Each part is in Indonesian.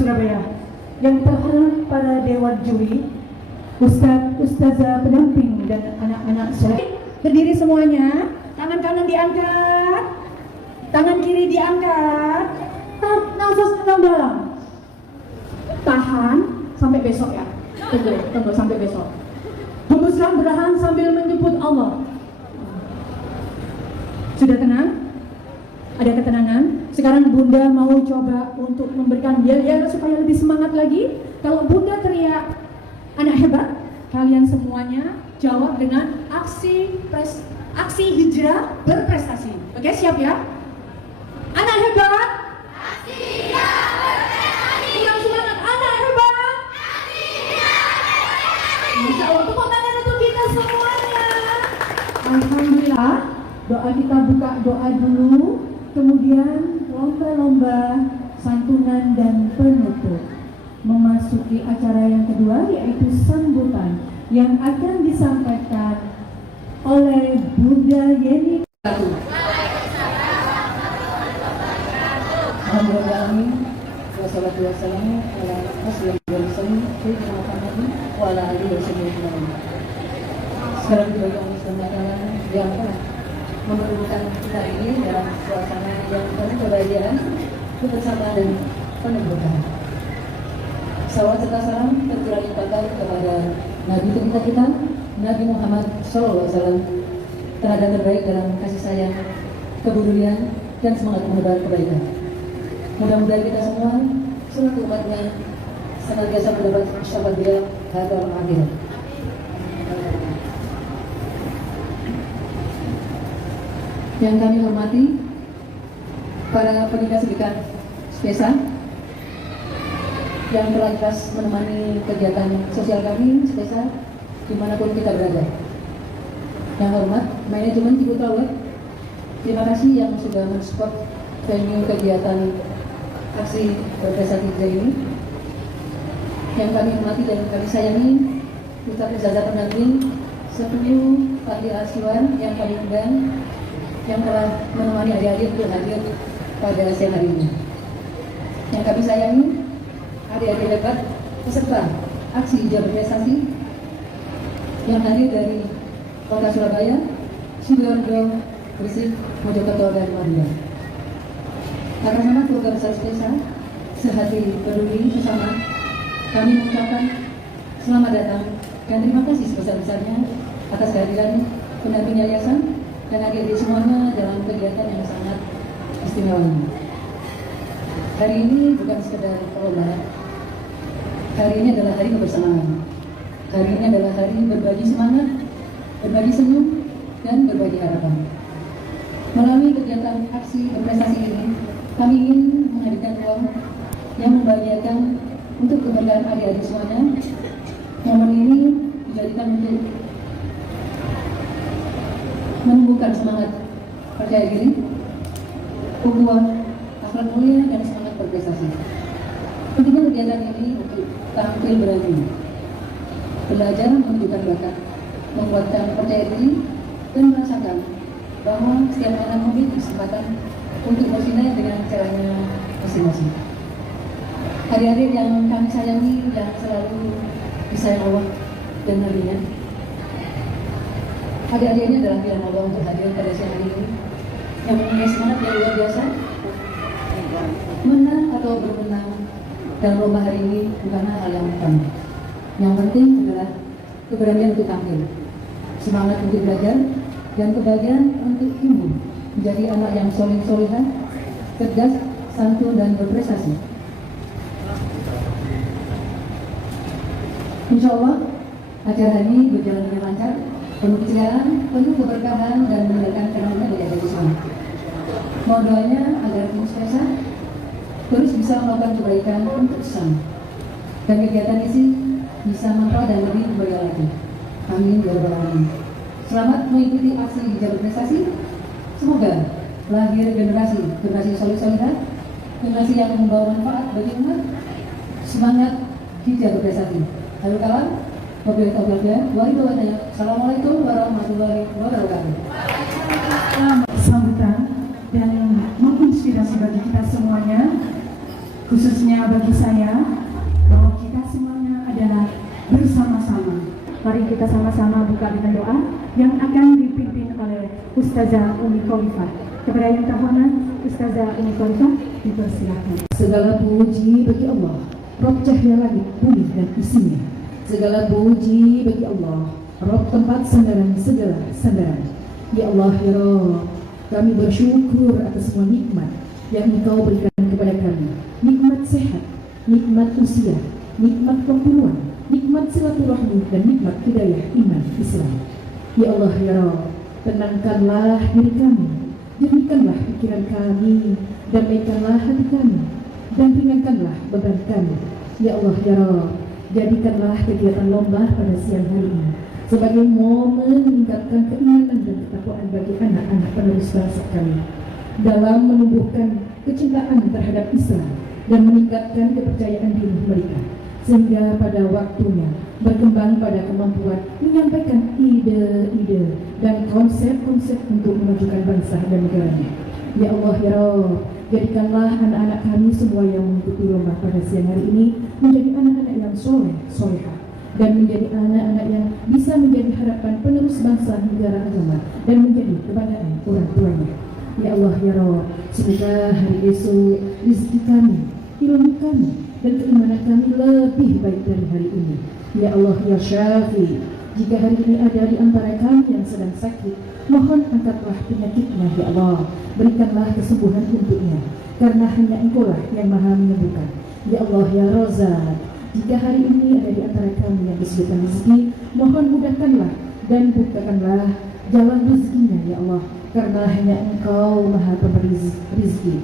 Surabaya. Yang terhormat para dewan juri, Ustadz, Ustazah pendamping dan anak-anak sekolah. Berdiri semuanya, tangan kanan diangkat, tangan kiri diangkat, nafas dalam. Tahan sampai besok ya. Tunggu sampai besok. Hembuskan berahan sambil menyebut Allah. Sudah tenang? Ada ketenangan? Sekarang Bunda mau coba untuk memberikan yel-yel supaya lebih semangat lagi. Kalau Bunda teriak anak hebat, kalian semuanya jawab dengan aksi hijrah berprestasi. Oke, siap ya? Anak hebat, aksi hijrah berprestasi. Kurang semangat, anak hebat, aksi hijrah berprestasi. Insya Allah, tepuk tangan untuk kita semuanya. Alhamdulillah, doa kita buka doa dulu. Kemudian lomba-lomba santunan dan penutup. Memasuki acara yang kedua yaitu sambutan yang akan disampaikan oleh Bunda Yeni. Alhamdulillah, wassalatu wassalamu ala rasulillah sayyidina Muhammadin wa ala alihi wasallam. Sekarang kita yang memerlukan kita ini dalam suasana yang penuh kebahagiaan, kebersamaan dan penuh berkah. Salawat serta salam tercurah limpahkan kepada Nabi kita, Nabi Muhammad SAW, tenaga terbaik dalam kasih sayang, kepedulian dan semangat menebar kebaikan. Mudah-mudahan kita semua selaku umatnya senantiasa mendapat syafaat beliau hadal akhirat. Yang kami hormati para pendidik sedekat SPESA yang telah ikhlas menemani kegiatan sosial kami SPESA dimanapun kita berada. Yang hormat manajemen Ibu Trawet, terima kasih yang sudah mensupport venue kegiatan aksi berprestasi ini. Yang kami hormati dan kami sayangi Ustadz Ustazah pendamping, seluruh ahli asuhan yang kami undang, yang telah menemani adik-adik untuk hadir pada siang hari ini. Yang kami sayangi, adik-adik hebat peserta aksi hijrah berprestasi yang hadir dari Kota Surabaya, Sidoarjo, Gresik, Mojokerto dan Madura. Atas nama keluarga besar SPESA, sehati peduli bersama, kami mengucapkan selamat datang dan terima kasih sebesar-besarnya atas kehadiran pendamping yayasan dan adik-adik semuanya dalam kegiatan yang sangat istimewa ini. Hari ini bukan sekedar perlombaan. Hari ini adalah hari kebersamaan. Hari ini adalah hari berbagi semangat, berbagi senyum, dan berbagi harapan. Melalui kegiatan aksi berprestasi ini, kami ingin menghadirkan ruang yang membahagiakan untuk keberkahan adik-adik semuanya. Momen ini dijadikan untuk menumbuhkan semangat percaya diri, ukhuwah, akhlak mulia, dan semangat berprestasi. Pentingnya kegiatan ini untuk tampil berani, belajar menunjukkan bakat, menguatkan percaya diri, dan merasakan bahwa setiap anak memiliki kesempatan untuk bersinar dengan caranya masing-masing. Adik-adik yang kami sayangi, yang selalu disayang Allah dan Nabi-Nya, adik-adik ini adalah pilihan Allah untuk hadir pada siang hari ini yang mempunyai semangat yang luar biasa. Menang atau bermenang dalam lomba hari ini bukanlah hal yang utama. Yang penting adalah keberanian untuk tampil, semangat untuk belajar, dan kebahagiaan untuk tumbuh menjadi anak yang soleh-solehah, cerdas, santun, dan berprestasi. Insya Allah acara ini berjalan dengan lancar, penuh keceriaan, penuh keberkahan, dan meningkatkan fenomena bagi adik semua. Mohon doanya agar tim SPESA terus bisa melakukan kebaikan untuk sesama, dan kegiatan ini bisa manfaat dan lebih mulia lagi. Amin ya rabbal alamin. Selamat mengikuti aksi hijrah berprestasi. Semoga lahir generasi soleh-solehah, generasi yang membawa manfaat bagi umat. Semangat hijrah berprestasi. Halo kawan, Assalamualaikum warahmatullahi wabarakatuh. Sambutan dan menginspirasi bagi kita semuanya. khususnya bagi saya, bahwa kita semuanya adalah bersama-sama. Mari kita sama-sama buka dengan doa yang akan dipimpin oleh Ustazah Umi Khalifah. Kepada yang terhormat, Ustazah Umi Khalifah, dipersilakan. Segala puji bagi Allah, Rabb cahaya langit, bumi dan isinya. Segala puji bagi Allah, Rabb tempat sandaran segala sandaran. Ya Allah, ya Rabb, kami bersyukur atas semua nikmat yang Engkau berikan kepada kami. Nikmat sehat, nikmat usia, nikmat pembunuhan, nikmat silaturahmi, dan nikmat hidayah iman Islam. Ya Allah, ya Rabb, tenangkanlah diri kami, jernihkanlah pikiran kami, damaikanlah hati kami, dan ringankanlah beban kami. Ya Allah, ya Rabb, jadikanlah kegiatan lomba pada siang hari ini sebagai momen meningkatkan keimanan dan ketakwaan bagi anak-anak penerus bangsa kami dalam menumbuhkan kecintaan terhadap Islam dan meningkatkan kepercayaan diri mereka, sehingga pada waktunya berkembang pada kemampuan menyampaikan ide-ide dan konsep-konsep untuk memajukan bangsa dan negaranya. Ya Allah, ya Rabb, jadikanlah anak-anak kami semua yang mengikuti lomba pada siang hari ini menjadi anak-anak yang soleh, solehah, dan menjadi anak-anak yang bisa menjadi harapan penerus bangsa, negara, agama, dan menjadi kebanggaan orang tuanya. Ya Allah, ya Rabb, semoga hari esok rezeki kami, ilmu kami, dan keimanan kami lebih baik dari hari ini. Ya Allah, ya Syafi, jika hari ini ada di antara kami yang sedang sakit, mohon angkatlah penyakitnya, ya Allah. Berikanlah kesembuhan untuknya, karena hanya Engkau-lah yang maha menyembuhkan. Ya Allah, ya Rozak, jika hari ini ada di antara kami yang kesulitan rezeki, mohon mudahkanlah dan bukakanlah jalan rezekinya, ya Allah, karena hanya Engkau maha pemberi rezeki.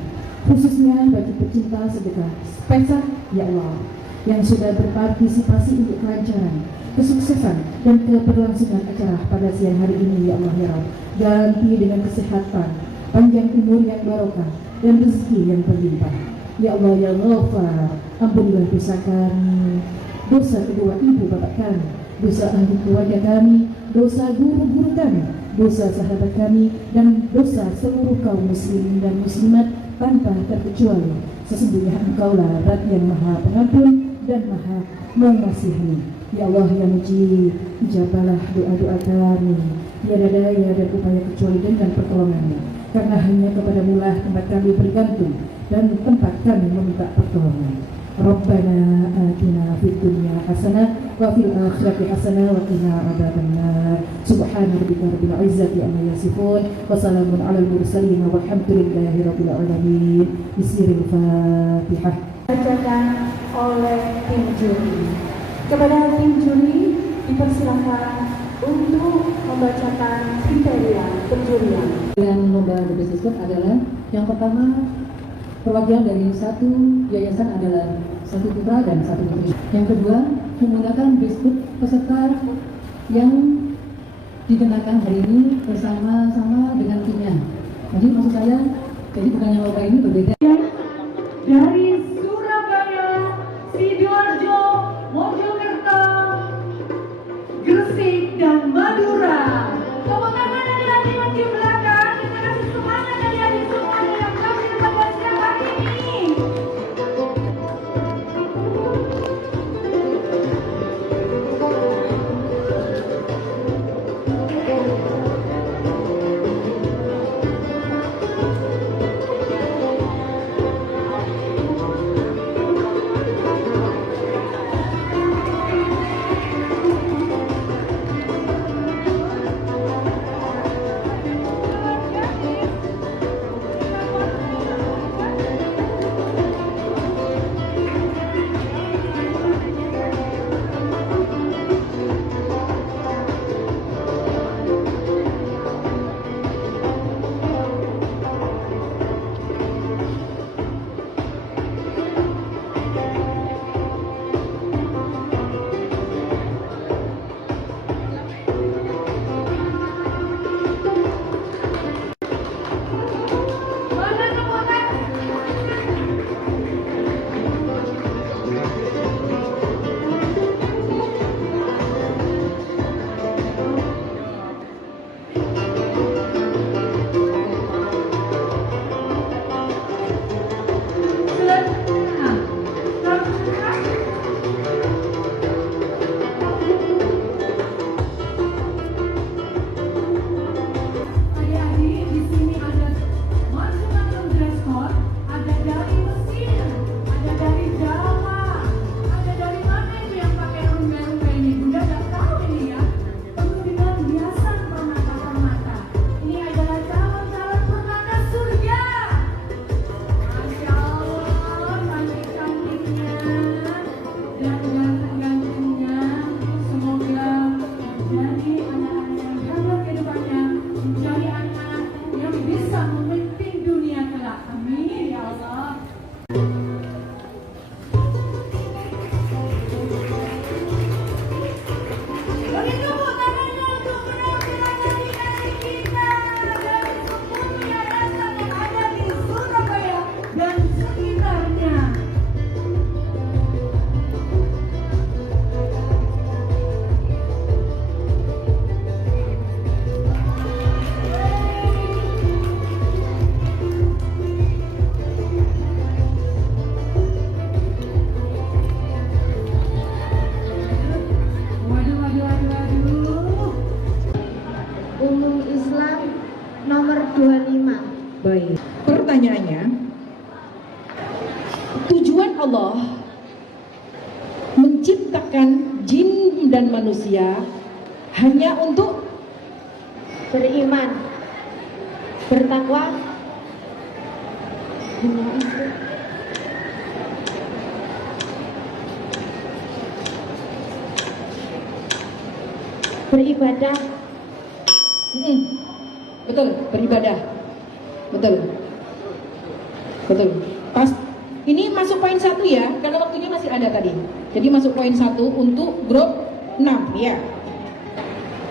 Khususnya bagi pecinta sedekah spesial, ya Allah, yang sudah berpartisipasi untuk kelancaran, kesuksesan, dan keberlangsungan acara pada siang hari ini, ya Allah, ya Rabb. Ganti dengan kesehatan, panjang umur yang barokah, dan rezeki yang berlimpah. Ya Allah, ya Ghafar, ampunilah dosa kami, dosa kedua ibu bapak kami, dosa ahli keluarga kami, dosa guru-guru kami, dosa sahabat kami, dan dosa seluruh kaum muslimin dan muslimat tanpa terkecuali. Sesungguhnya Engkau-lah Rabb yang maha pengampun dan maha mengasihi. Ya Allah, ya Muji, ijabalah doa-doa kami. Tiada daya dan upaya kecuali dengan pertolongan-Mu, karena hanya kepadamu lah tempat kami bergantung dan tempat kami meminta pertolongan. Rabbana atina fid dunya hasanah wa fil akhirati hasanah wa qina adzabannar. Subhana rabbika rabbil izzati amma yasifun wa salamun alal mursalin walhamdulillahi rabbil alamin. Bismillahirrahmanirrahim. Dibacakan oleh tim juri. Kepada tim juri dipersilakan untuk membacakan kriteria penjurian. Yang lomba The Best Sport adalah yang pertama, perwakilan dari satu yayasan adalah satu putra dan satu putri. Yang kedua, menggunakan beskut peserta yang dikenakan hari ini bersama-sama dengan timnya. Jadi maksud saya, jadi bukan yang lomba ini berbeda. Dari Surabaya, Sidoarjo, Mojokerto, Gresik, dan Madura. Tepuk tangan adik-adik di belakang. Terima kasih semuanya adik-adik semuanya yang tampil pada siang hari ini. Baik. Pertanyaannya, tujuan Allah menciptakan jin dan manusia hanya untuk beriman, bertakwa, beribadah. Betul, beribadah. Betul. Betul. Pas ini masuk poin 1 ya, karena waktunya masih ada tadi. Jadi masuk poin 1 untuk grup 6 ya.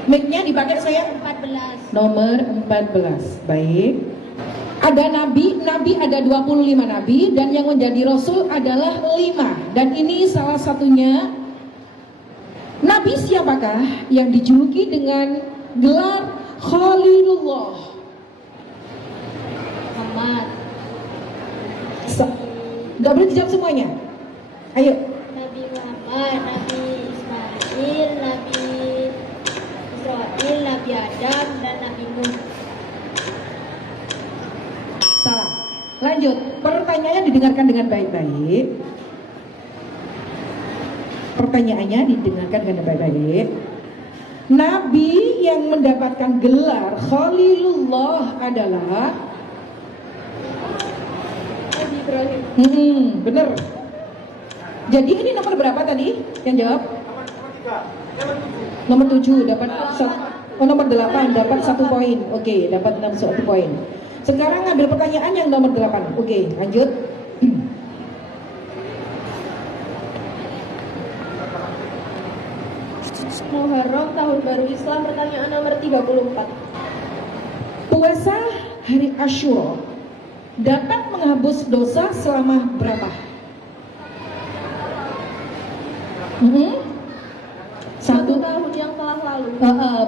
Mic-nya dipakai saya 14. nomor 14. Baik. Ada nabi ada 25 nabi dan yang menjadi rasul adalah 5. Dan ini salah satunya nabi siapakah yang dijuluki dengan gelar Khalilullah? Muhammad, Gak boleh dijawab semuanya. Ayo. Nabi Muhammad, Nabi Ismail, Nabi Israel, Nabi Adam, dan Nabi Nuh. Salah. Lanjut. Pertanyaannya didengarkan dengan baik-baik. Pertanyaannya didengarkan dengan baik-baik. Nabi yang mendapatkan gelar Khalilullah adalah Nabi Ibrahim. Bener. Jadi ini nomor berapa tadi yang jawab? Nomor 7 dapat nomor 8 dapat 1 poin. Oke, dapat 1 poin. Sekarang ngambil pertanyaan yang nomor 8. Oke, lanjut. Muharram, tahun baru Islam, pertanyaan nomor 34. Puasa hari Asyura dapat menghapus dosa selama berapa? Satu tahun yang telah lalu.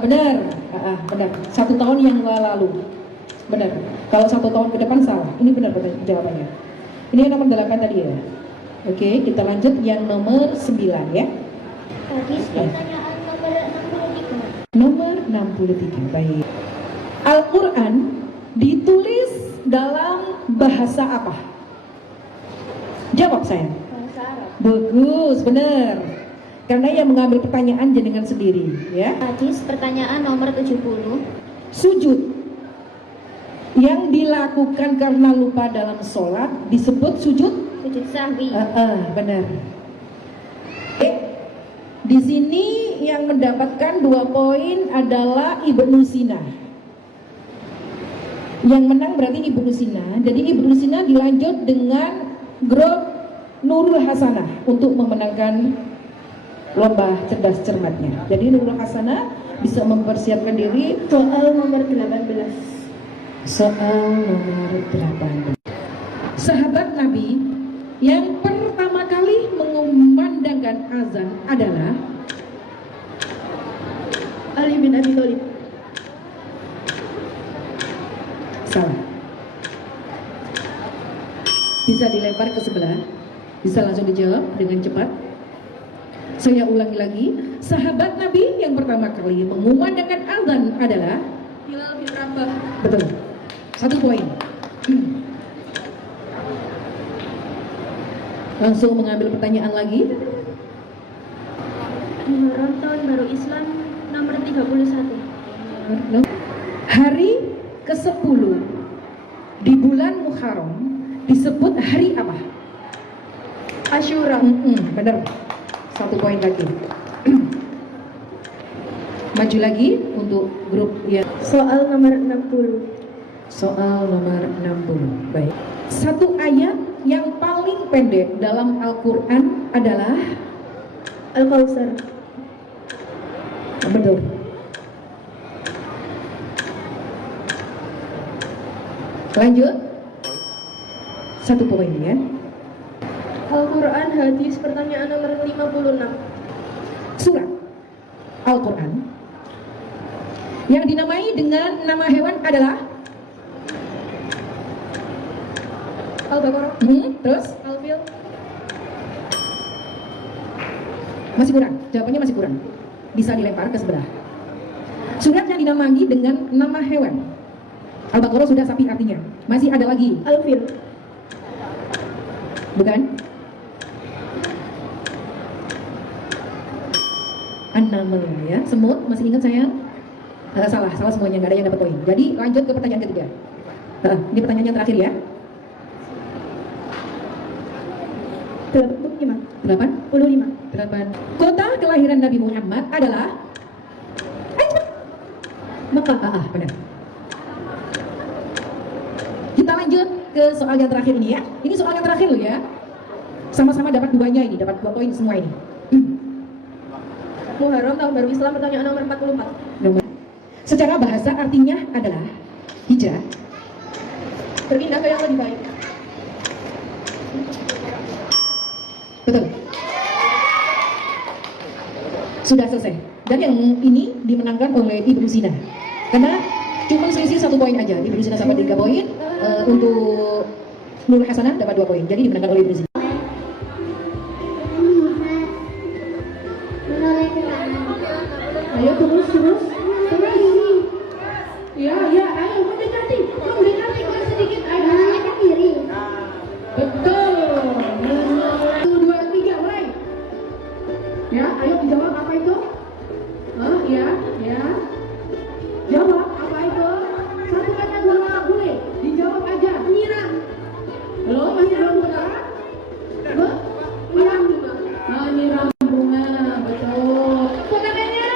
Benar. Benar. 1 tahun yang lalu. Benar. Kalau 1 tahun ke depan salah. Ini benar jawabannya. Ini yang nomor 8 tadi ya. Oke, kita lanjut yang nomor 9 ya. Hadis pertanyaan nomor 63. Nomor 63. Baik. Al-Quran ditulis dalam bahasa apa? Jawab saya. Bahasa Arab. Bagus, benar. Karena yang mengambil pertanyaan jenengan sendiri, ya. Hadis pertanyaan nomor 70. Sujud yang dilakukan karena lupa dalam sholat disebut sujud. Sujud sahwi. Benar. Di sini yang mendapatkan 2 poin adalah Ibnu Sina. Yang menang berarti Ibnu Sina. Jadi Ibnu Sina dilanjut dengan grup Nurul Hasanah untuk memenangkan lomba cerdas cermatnya. Jadi Nurul Hasanah bisa mempersiapkan diri. Soal nomor 18. Soal nomor 18. Sahabat Nabi yang pertama kali mengumandangkan azan adalah Ali bin Abi Thalib. salah. Bisa dilempar ke sebelah, bisa langsung dijawab dengan cepat. Saya ulangi lagi, sahabat Nabi yang pertama kali mengumandangkan azan adalah Bilal bin Rabah. betul. 1 poin. Langsung mengambil pertanyaan lagi. Muharram, tahun baru Islam, nomor 31. Hari ke-10 di bulan Muharram disebut hari apa? Asyura. Benar. 1 poin lagi. Maju lagi untuk grup ya. Soal nomor 60. Soal nomor 60. Baik. 1 ayat yang paling pendek dalam Al-Quran adalah Al-Kautsar. betul. Lanjut. 1 poin ya. Al-Quran, hadis, pertanyaan nomor 56. Surat Al-Quran yang dinamai dengan nama hewan adalah Al-Baqarah. terus Al-Fil. masih kurang, jawabannya masih kurang. Bisa dilempar ke sebelah. Surat yang dinamai dengan nama hewan. Al-Baqarah sudah sapi artinya. Masih ada lagi. Al-Fil. Bukan? An-Naml ya. Semut, masih ingat saya? Salah semuanya, nggak ada yang dapat poin. Jadi lanjut ke pertanyaan ketiga. Ini pertanyaan yang terakhir ya. 8. Kota kelahiran Nabi Muhammad adalah Makkah. Benar. Kita lanjut ke soal yang terakhir ini ya. Ini soal yang terakhir loh ya. Sama-sama dapat 2-nya ini, dapat 2 poin semua ini. Muharram tahun baru Islam, pertanyaan nomor 44. Secara bahasa artinya adalah hijrah. Berpindah ke yang lebih baik. Betul. Sudah selesai. Dan yang ini dimenangkan oleh Ibnu Sina. Karena cuma selisih 1 poin aja. Ibnu Sina dapat 3 poin. Untuk Nur Hasanah dapat 2 poin. Jadi dimenangkan oleh Ibnu Sina. Ayo terus. Ya, ayo mendekati kau sedikit. Ayo. Betul. 1, 2, 3, mulai. Ya, ayo dijawab apa itu? Ya. Jawab apa itu? 1 kata 2 boleh. Dijawab aja. Nyiram. Belum, masih belum benar. Nyiram bunga. Nyiram bunga, betul. Tangannya.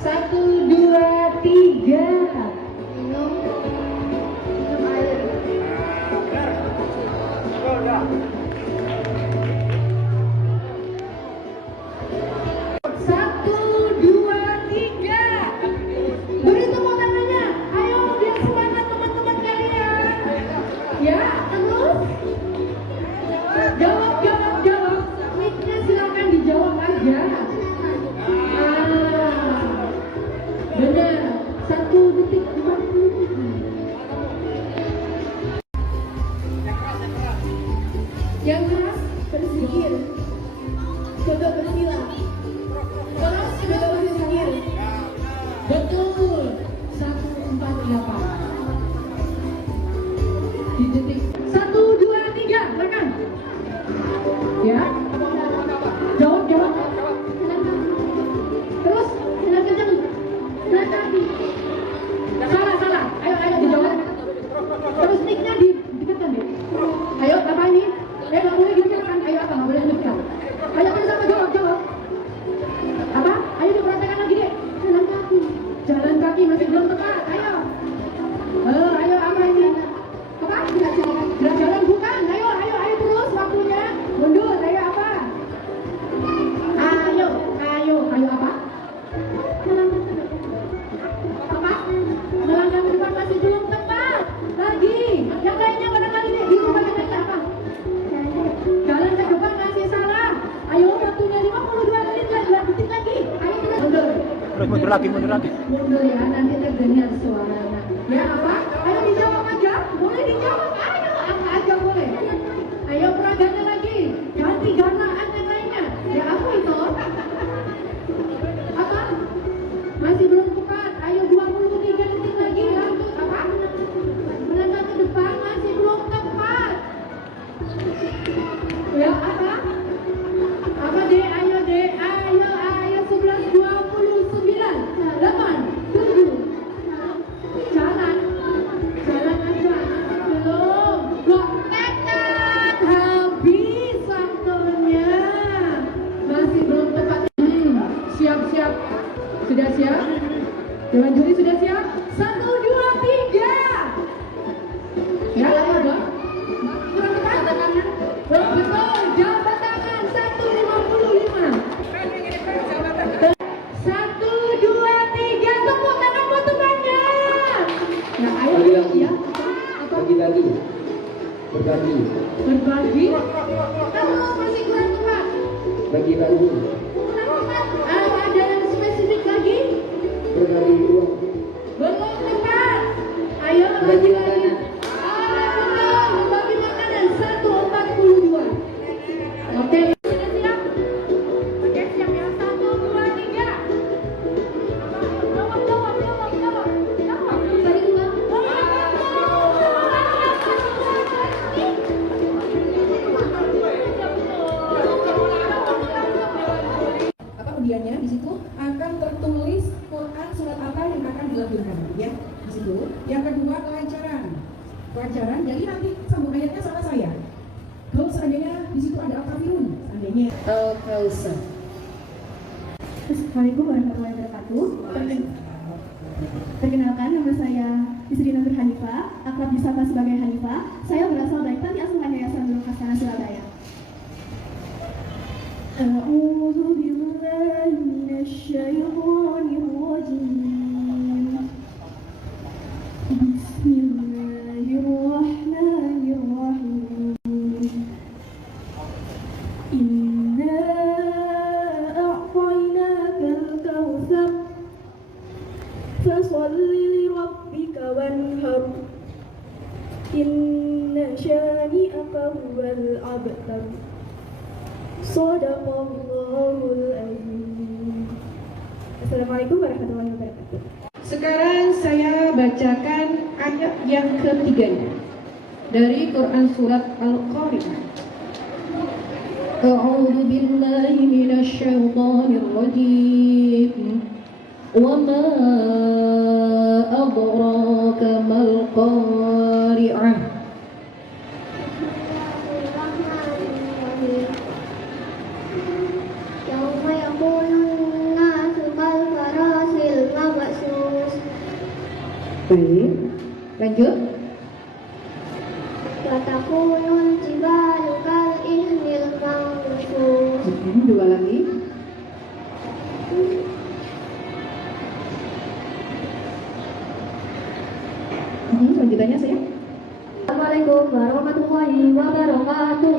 1, 2, 3. Yang keras berzikir, coba bersila. Keras coba berzikir. Betul. 148. Di detik. 1, 2, 3, rekan. Ya. Jawab. Terus dengan kencang. Naik kaki. Salah. Ayo dijawab. Terus mic-nya didekatkan deh. Ayo, apa ini? Nggak boleh gitu kan? Ayo apa? Nggak boleh demikian. Ayo kita sama jawab. Apa? Ayo diperhatikan lagi deh. Jalan kaki masih belum tepat. Ayo. Ayo apa ini? Apa? Gerak jalan bukan. Ayo terus waktunya. Mundur. Ayo apa? Ayo apa? Apa? Melangkah ke depan masih belum tepat. Lagi. Yang lainnya pada kali deh. Dirubah yang lainnya apa? Jalan ke depan masih salah. Ayo waktunya 52 menit lagi. Ayo terus mundur lagi. Mundur ya, nanti terdengar suaranya. Ya apa? Ayo dijawab aja. Boleh dijawab. Ayo apa aja boleh. Ayo peragaannya lagi. Ganti ganaan yang lainnya. Ya apa itu? Apa? Masih belum tepat. Ayo 23 detik lagi. Lanjut apa? Melangkah ke depan masih belum tepat. Ya apa? Apa deh? Ayo 11, 29, 8, 7. Jalan aja. Belum. Kok tekan? Habis waktunya. Masih belum tepat. Siap. Sudah siap? Dewan juri sudah siap? 1, 2, 3. Ya, ayo dong. Kurang tepat. Betul, jabat tangan 155. 1, 2, 3, tepuk tangan buat temannya. Nah, ayo ya. Bagi-bagi. Berbagi. Kamu masih kurang tepat. Bagi-bagi. Kurang tepat. Ada yang spesifik lagi? Berbagi uang. Belum tepat. Ayo bagi lagi. Betul, membagi makanan 142. Oke, sudah siap? Oke, siap ya. 1, 2, 3. Jawab. Tadi dua. ya di situ. Yang kedua kelancaran. Kelancaran, jadi nanti sambung ayatnya sama saya. Kalau seandainya di situ ada al-kafirun, seandainya Al-Kausar. Assalamualaikum warahmatullahi wabarakatuh. Perkenalkan, nama saya Isrina Nur Hanifah, akrab disapa sebagai Hanifah. Saya berasal dari Panti Asuhan Yayasan Nurul Hasanah Surabaya. A'udzu billahi minasyaitonir rajim. Bismillahirrahmanirrahim. Inna a'tainakal kautsar fasalli lirabbika wanhar. Inna syani'aka huwal abtar. Shadaqallahul azim. Assalamualaikum warahmatullahi wabarakatuh. sekarang saya bacakan ayat yang ketiganya dari Quran surat Al-Qari'ah. A'udzu billahi minasyaitonir rajim. Wa ma adraka mal qari'ah. Yauma yakunun nasu kal farasil mabsus. Baik, lanjut. Wa takunul jibalu kal ihnil manfus. Dua lagi. Lanjutannya saya. Assalamualaikum warahmatullahi wabarakatuh.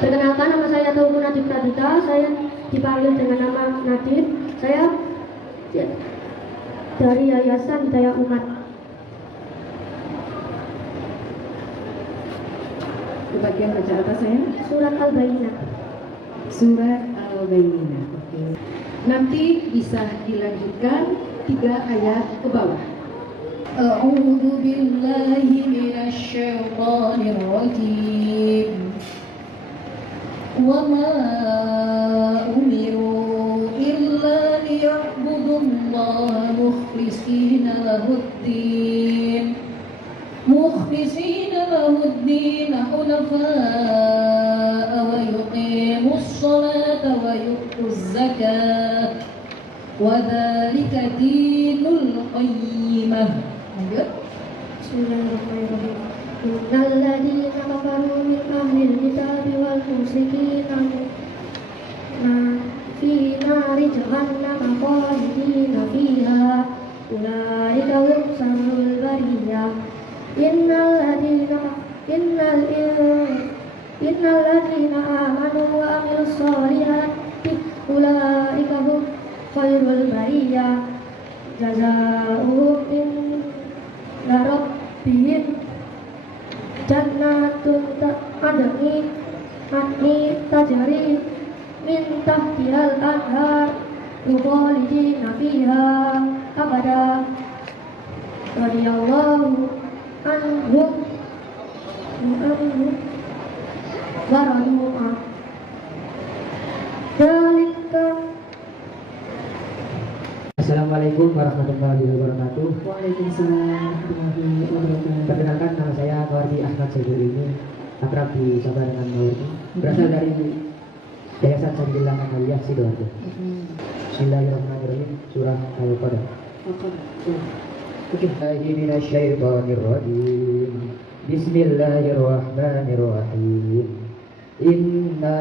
Perkenalkan, nama saya Taubu Nadif Radita. Saya dipanggil dengan nama Nadif. Saya dari Yayasan Hidayah Umat. Di bagian baca atas saya. Surat Al-Bayyinah. Surat Al-Bayyinah. Oke. Nanti bisa dilanjutkan 3 ayat ke bawah. A'udzu billahi minasyaitonir rajim. Wa ma umiru illa liya'budullaha mukhlishina lahuddin. Mukhlishina lahuddin hunafa'a wa yuqimus sholata wa yu'tuz zakata wa dzalika dinul qayyimah. Lanjut. Bismillahirrahmanirrahim. Innal ladzina kafaru min ahlil kitabi wal musyrikina fi nari jahannam khalidina fiha ulaika hum syarrul bariyah. Innal ladzina amanu wa amilus sholihati ulaika hum khairul bariyah. Jazaohum inda rabbihim jannatun adni tajri min tahtihal anhar khalidina fiha abada. Radiyallahu anhum wa radu an. Dzalika. Assalamualaikum warahmatullahi wabarakatuh. Waalaikumsalam warahmatullahi wabarakatuh. Perkenalkan, nama saya Mawardi Ahmad Saiful ini, akrab disapa dengan Mawardi, berasal dari Yayasan Sambilan Amaliyah Sidoarjo. Bismillahirrahmanirrahim. Surah Al-Qadr. Minasyaitonirrajim. Bismillahirrahmanirrahim. Inna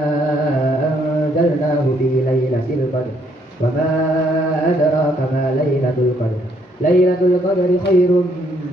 anzalnahu fi lailatul qadr. Wa ma adraka ma lailatul qadr. Lailatul qadri khairum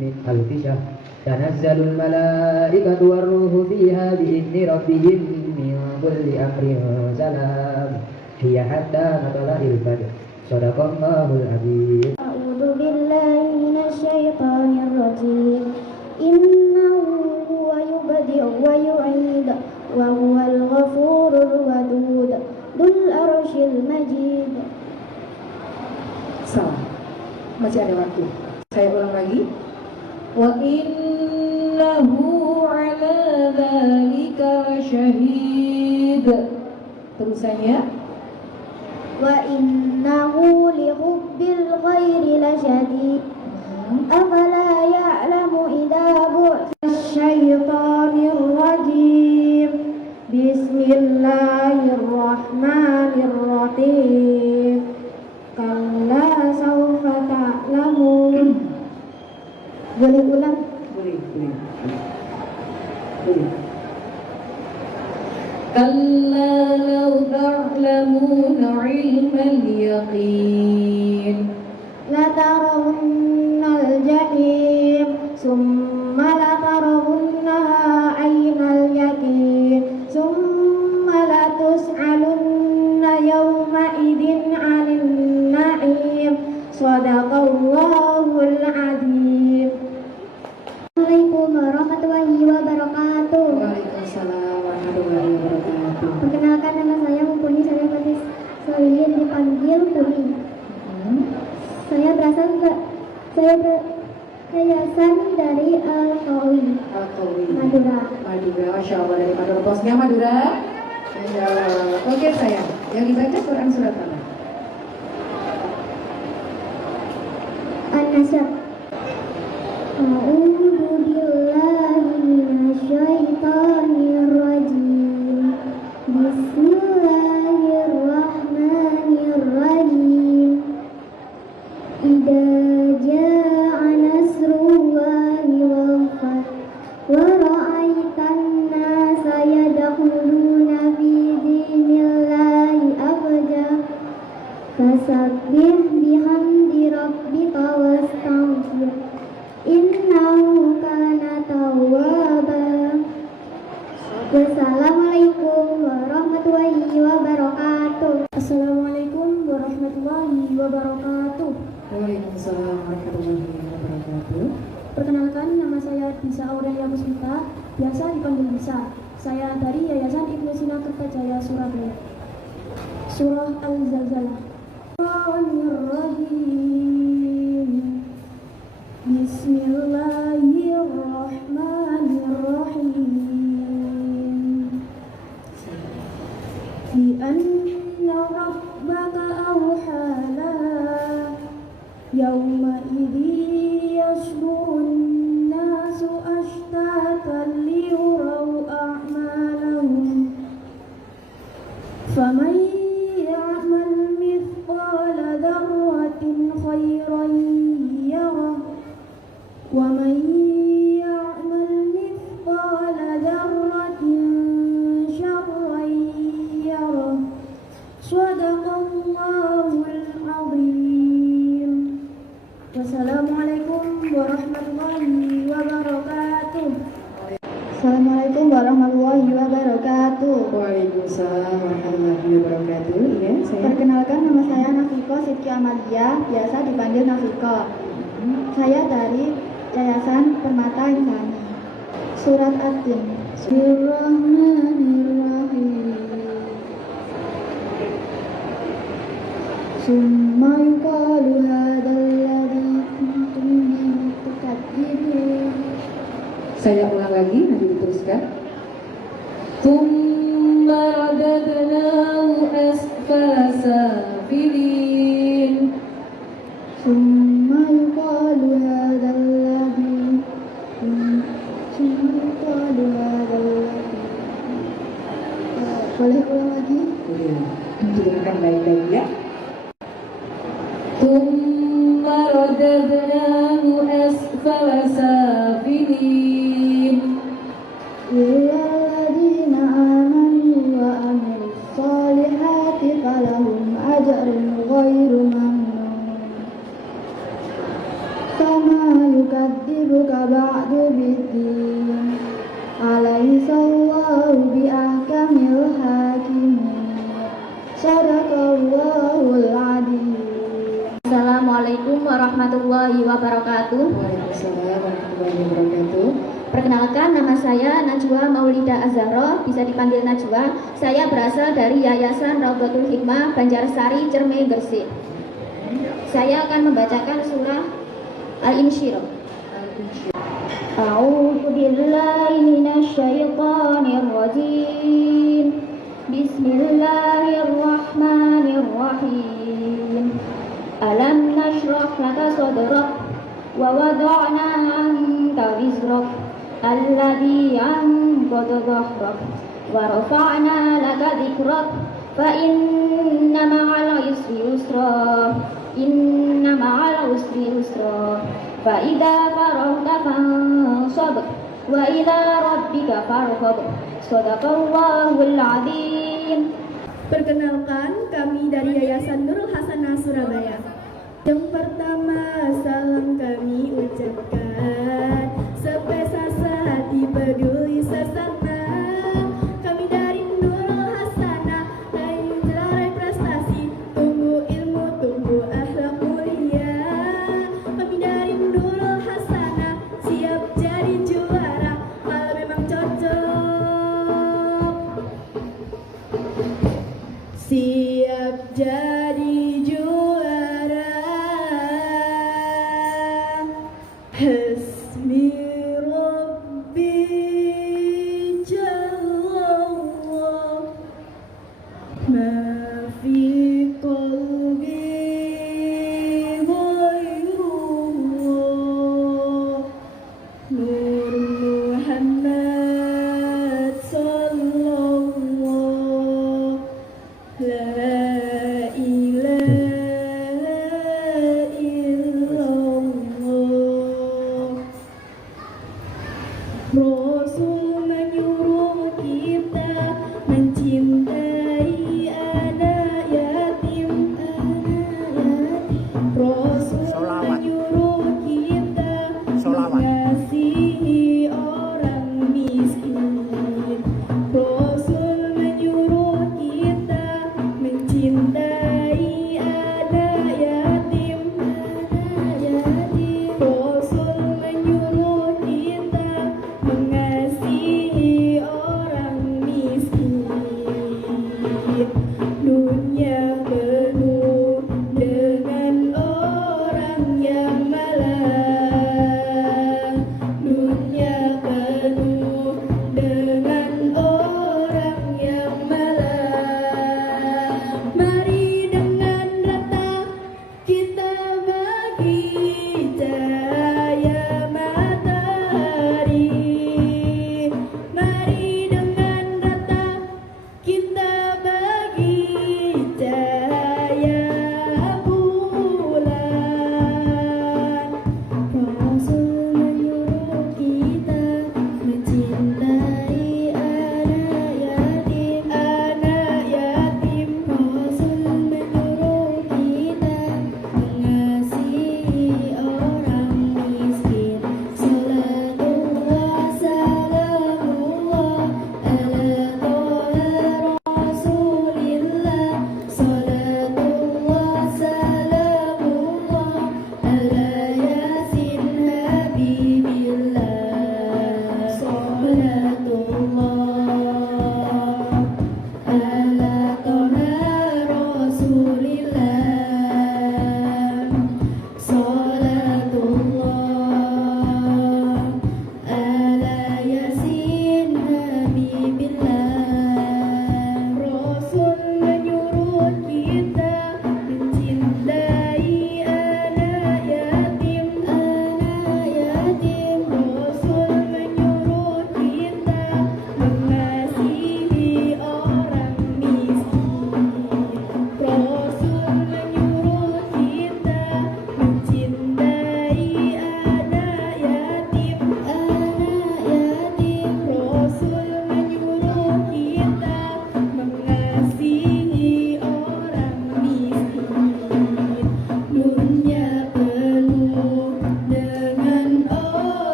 min alfi syahr. Tanazzalul malaikatu war-ruhu fiha bi'izni rabbihim min kulli amrin salam. Hiya hatta matla'il fajr. Shadaqallahul azim. A'udzu billahi minasyaitonir rajim. Innahu huwa yubdi'u wa yu'id wa huwal ghafurur wadud dzul arsyil majid. Salah. Masih ada waktu. Saya ulang lagi. Wa innahu ala dzalika syahid. Terusannya. Wa innahu li hubbil khairi Kalla sawfa ta'lamun. Boleh ulang? Boleh. Kalla law ta'lamuna ilmal yaqin. La tarawunnal jahim summa la tarawunnaha aynal yaqin summa la tus'alunna yawma idin 'anil na'im. Shadaqallahul 'azim. Assalamualaikum warahmatullahi wabarakatuh. Waalaikumsalam warahmatullahi wabarakatuh. Perkenalkan, nama saya Mumpuni Sarifati Solihin, dipanggil Puni. Saya berasal yayasan dari Al-Qawi, Madura. Masya Allah, dari Madura. Bosnya Madura. Masya Allah. Oke sayang, yang dibaca Quran surat apa? An-Nasr. A'udzu billahi minasyaitonir rajim. Bismillahirrahmanirrahim. Idza jaa'a nasrullahi wal fath wa ra'aitan nasa yadkhuluna fi dinillahi afwaja fasabbih bihamdi rabbika wastaghfir innahu kana tawwaba. Wassalamualaikum warahmatullahi wabarakatuh. Assalamualaikum warahmatullahi wabarakatuh. Waalaikumsalam warahmatullahi wabarakatuh. Perkenalkan, nama saya Bisa Aurelia Musmita, biasa dipanggil Bisa. Saya dari Yayasan Ibnu Sina Kertajaya, Surabaya. Surah Al-Zalzalah. Bismillahirrahmanirrahim. Bi anna rabbaka awhala yawma idhi yasburun nasu ashtatan liyuraw a'malahum faman ya'mal mithqala dharratin khayran yarah wa man ya'mal mithqala dharratin syarran yarah. Shadaqallahul azim. Wassalamualaikum warahmatullahi wabarakatuh. Assalamualaikum warahmatullahi wabarakatuh. Waalaikumsalam warahmatullahi wabarakatuh. Iya, saya. Perkenalkan, nama saya Nafiko Sidki Amalia, biasa dipanggil Nafiko. Saya dari Yayasan Permata Insani. Surat Ad-Din. Bismillahirrahmanirrahim. Summa yuqalu hadzal ladzi kuntum bihi tukadzibun. Saya ulang lagi, nanti diteruskan. Tsumma radadnahu asfala safilin. Summa yuqalu hadzal ladzi boleh ulang lagi? Dengarkan baik-baik ya. Tsumma radadnahu asfala safilin. Lilladzina amanu wa amilus solihati falahum ajrun ghairu mamnun. Fama yukadzibuka ba'du biddin. Alaihissallahu biahkamil hakimin. Shadaqallahul adzim. Assalamualaikum warahmatullahi wabarakatuh. Waalaikumsalam warahmatullahi wabarakatuh. Perkenalkan, nama saya Najwa Maulida Az-Zahra, bisa dipanggil Najwa. Saya berasal dari Yayasan Raudhatul Hikmah, Banjarsari, Cerme, Gresik. Saya akan membacakan surah Al-Insyirah. A'udzu billahi minasy syaithanir rajim. Bismillahirrahmanirrahim. Alam nashrah laka sadrak wa wada'na 'anka wizrak alladhi anqadha dhahrak wa rafa'na laka dhikrak fa inna ma'al usri yusra inna ma'al usri yusra, fa idza faragta fansab, wa ila rabbika farghab. Shadaqallahul adzim. Perkenalkan, kami dari Yayasan Nurul Hasanah Surabaya. Yang pertama, salam kami ucapkan, sepesa sehati peduli sesama. Kami dari Nurul Hasanah, ingin meraih prestasi, tumbuh ilmu, tumbuh akhlak mulia. Kami dari Nurul Hasanah, siap jadi juara, kalau memang cocok. Siap jadi juara. Hasbi Rabbi Jallallah, ma fi qalbi ghairullah, Nur Muhammad sallallahu, la ilaha illallah,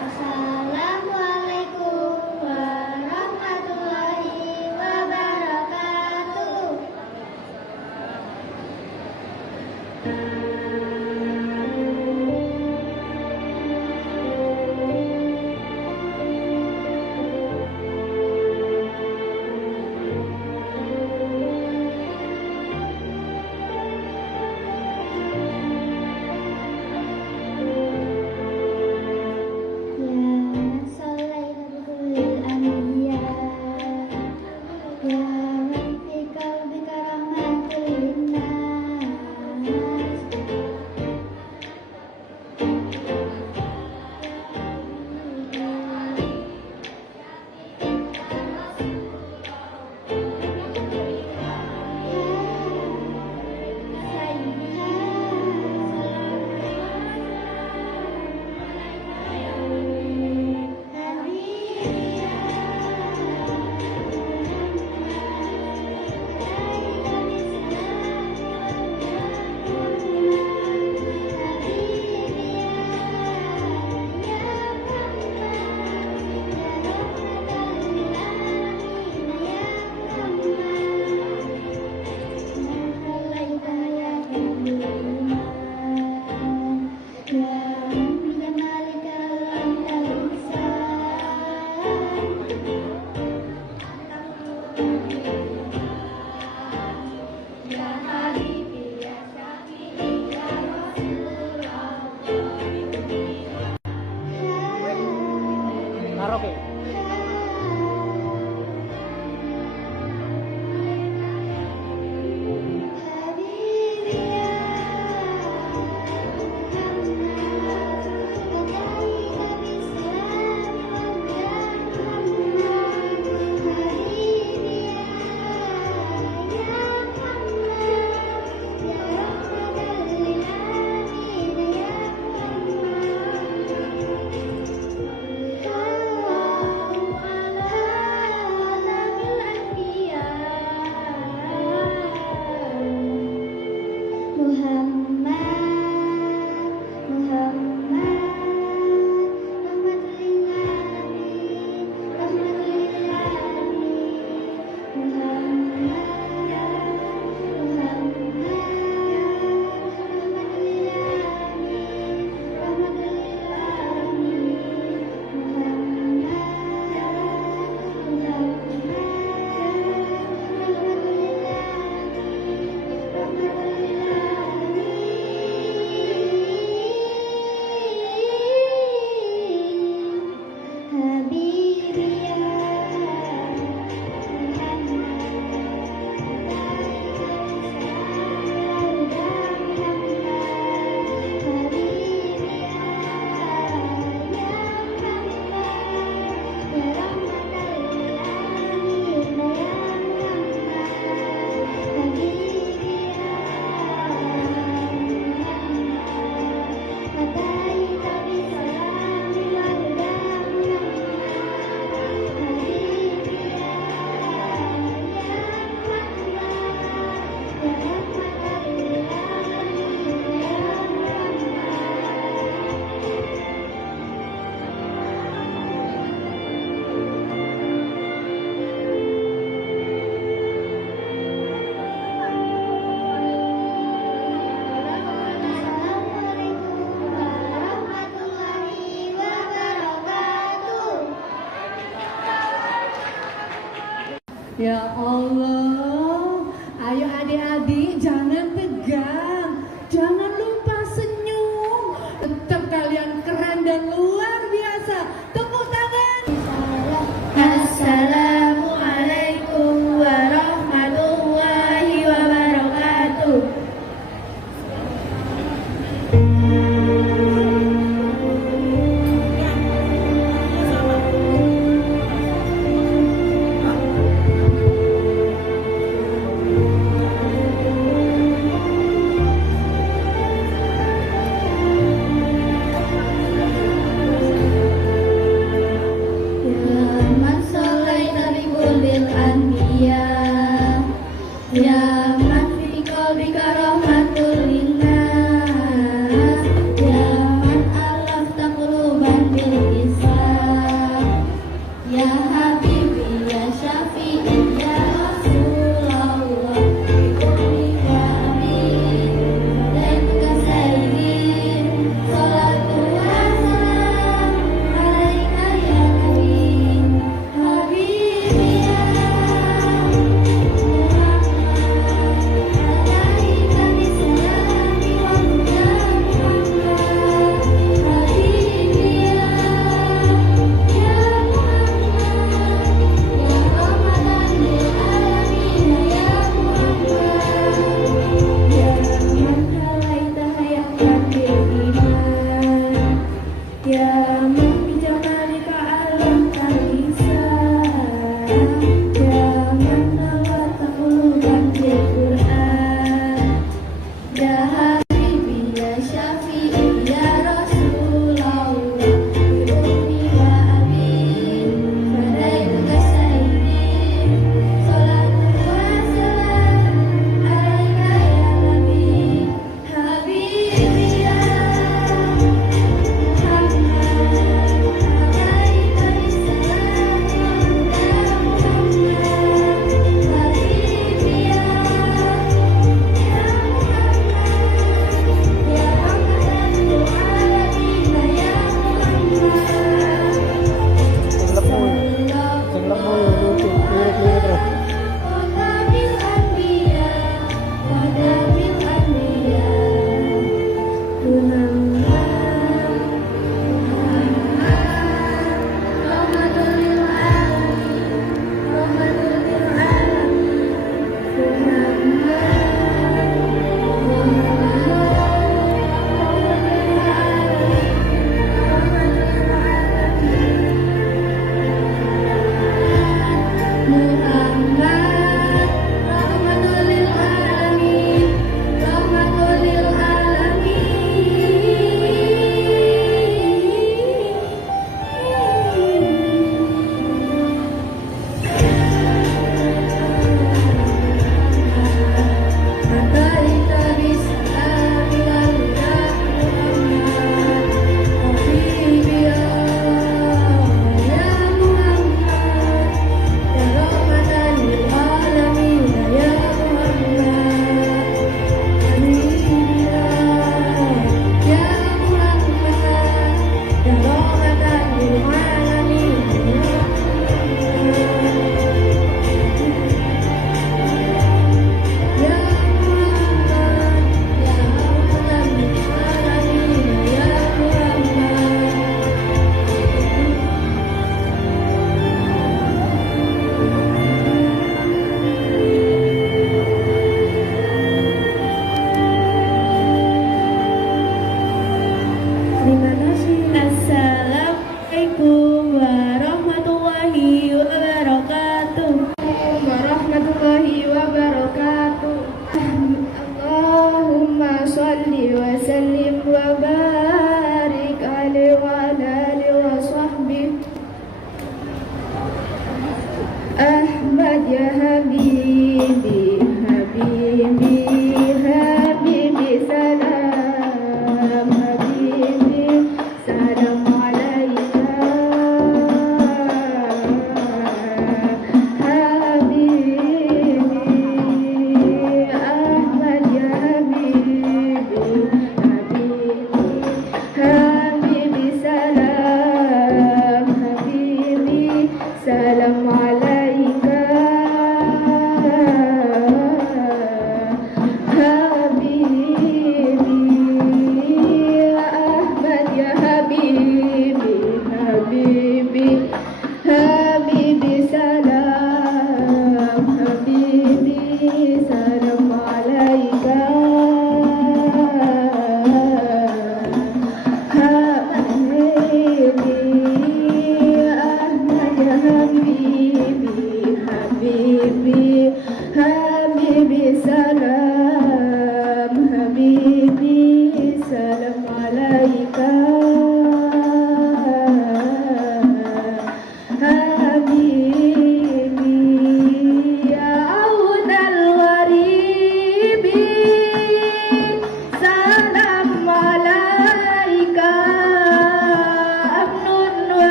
Assalamualaikum warahmatullahi wabarakatuh. Ya Allah, ayo adik-adik jangan tegang, jangan lupa senyum. Tetap kalian keren dan luar biasa. Tepuk tangan. Assalamualaikum warahmatullahi wabarakatuh.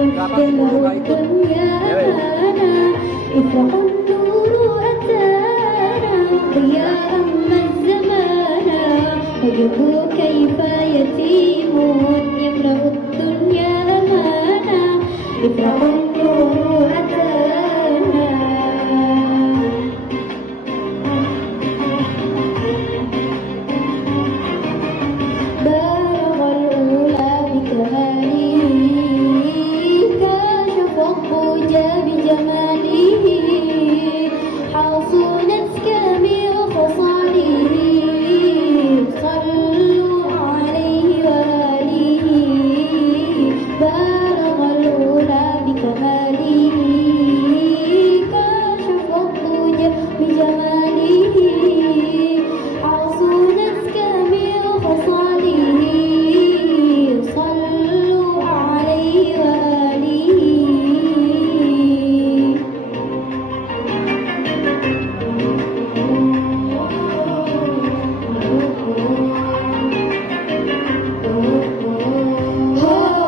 يملأ الدنيا أمانا إفرح النور أتانا ضياء أما الزمانا وجهه كيف يتيم يملأ الدنيا أمانا إفرح النور أتانا بالغ الأولى بكماله كاشف الضجى بجماله حصونت كامل خصاله صلوا عليه وآله بالغ الأولى بكماله كاشف الضجى بجماله حصونت كامل خصاله صلوا عليه وآله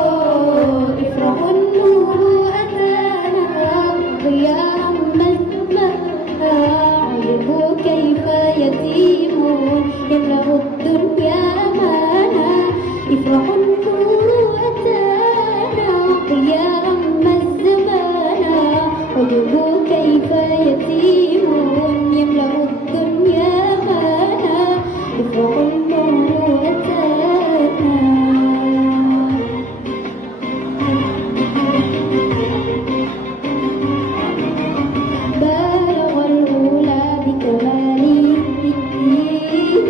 إفرح النور أتانا ضياء مزمها عيبه كيف يتيم يملأ الدنيا أمانا إفرح النور أتانا ضياء مزمها عيبه كيف يتيم يملأ الدنيا أمانا إفرح النور أتانا بالغ الأولى بكماله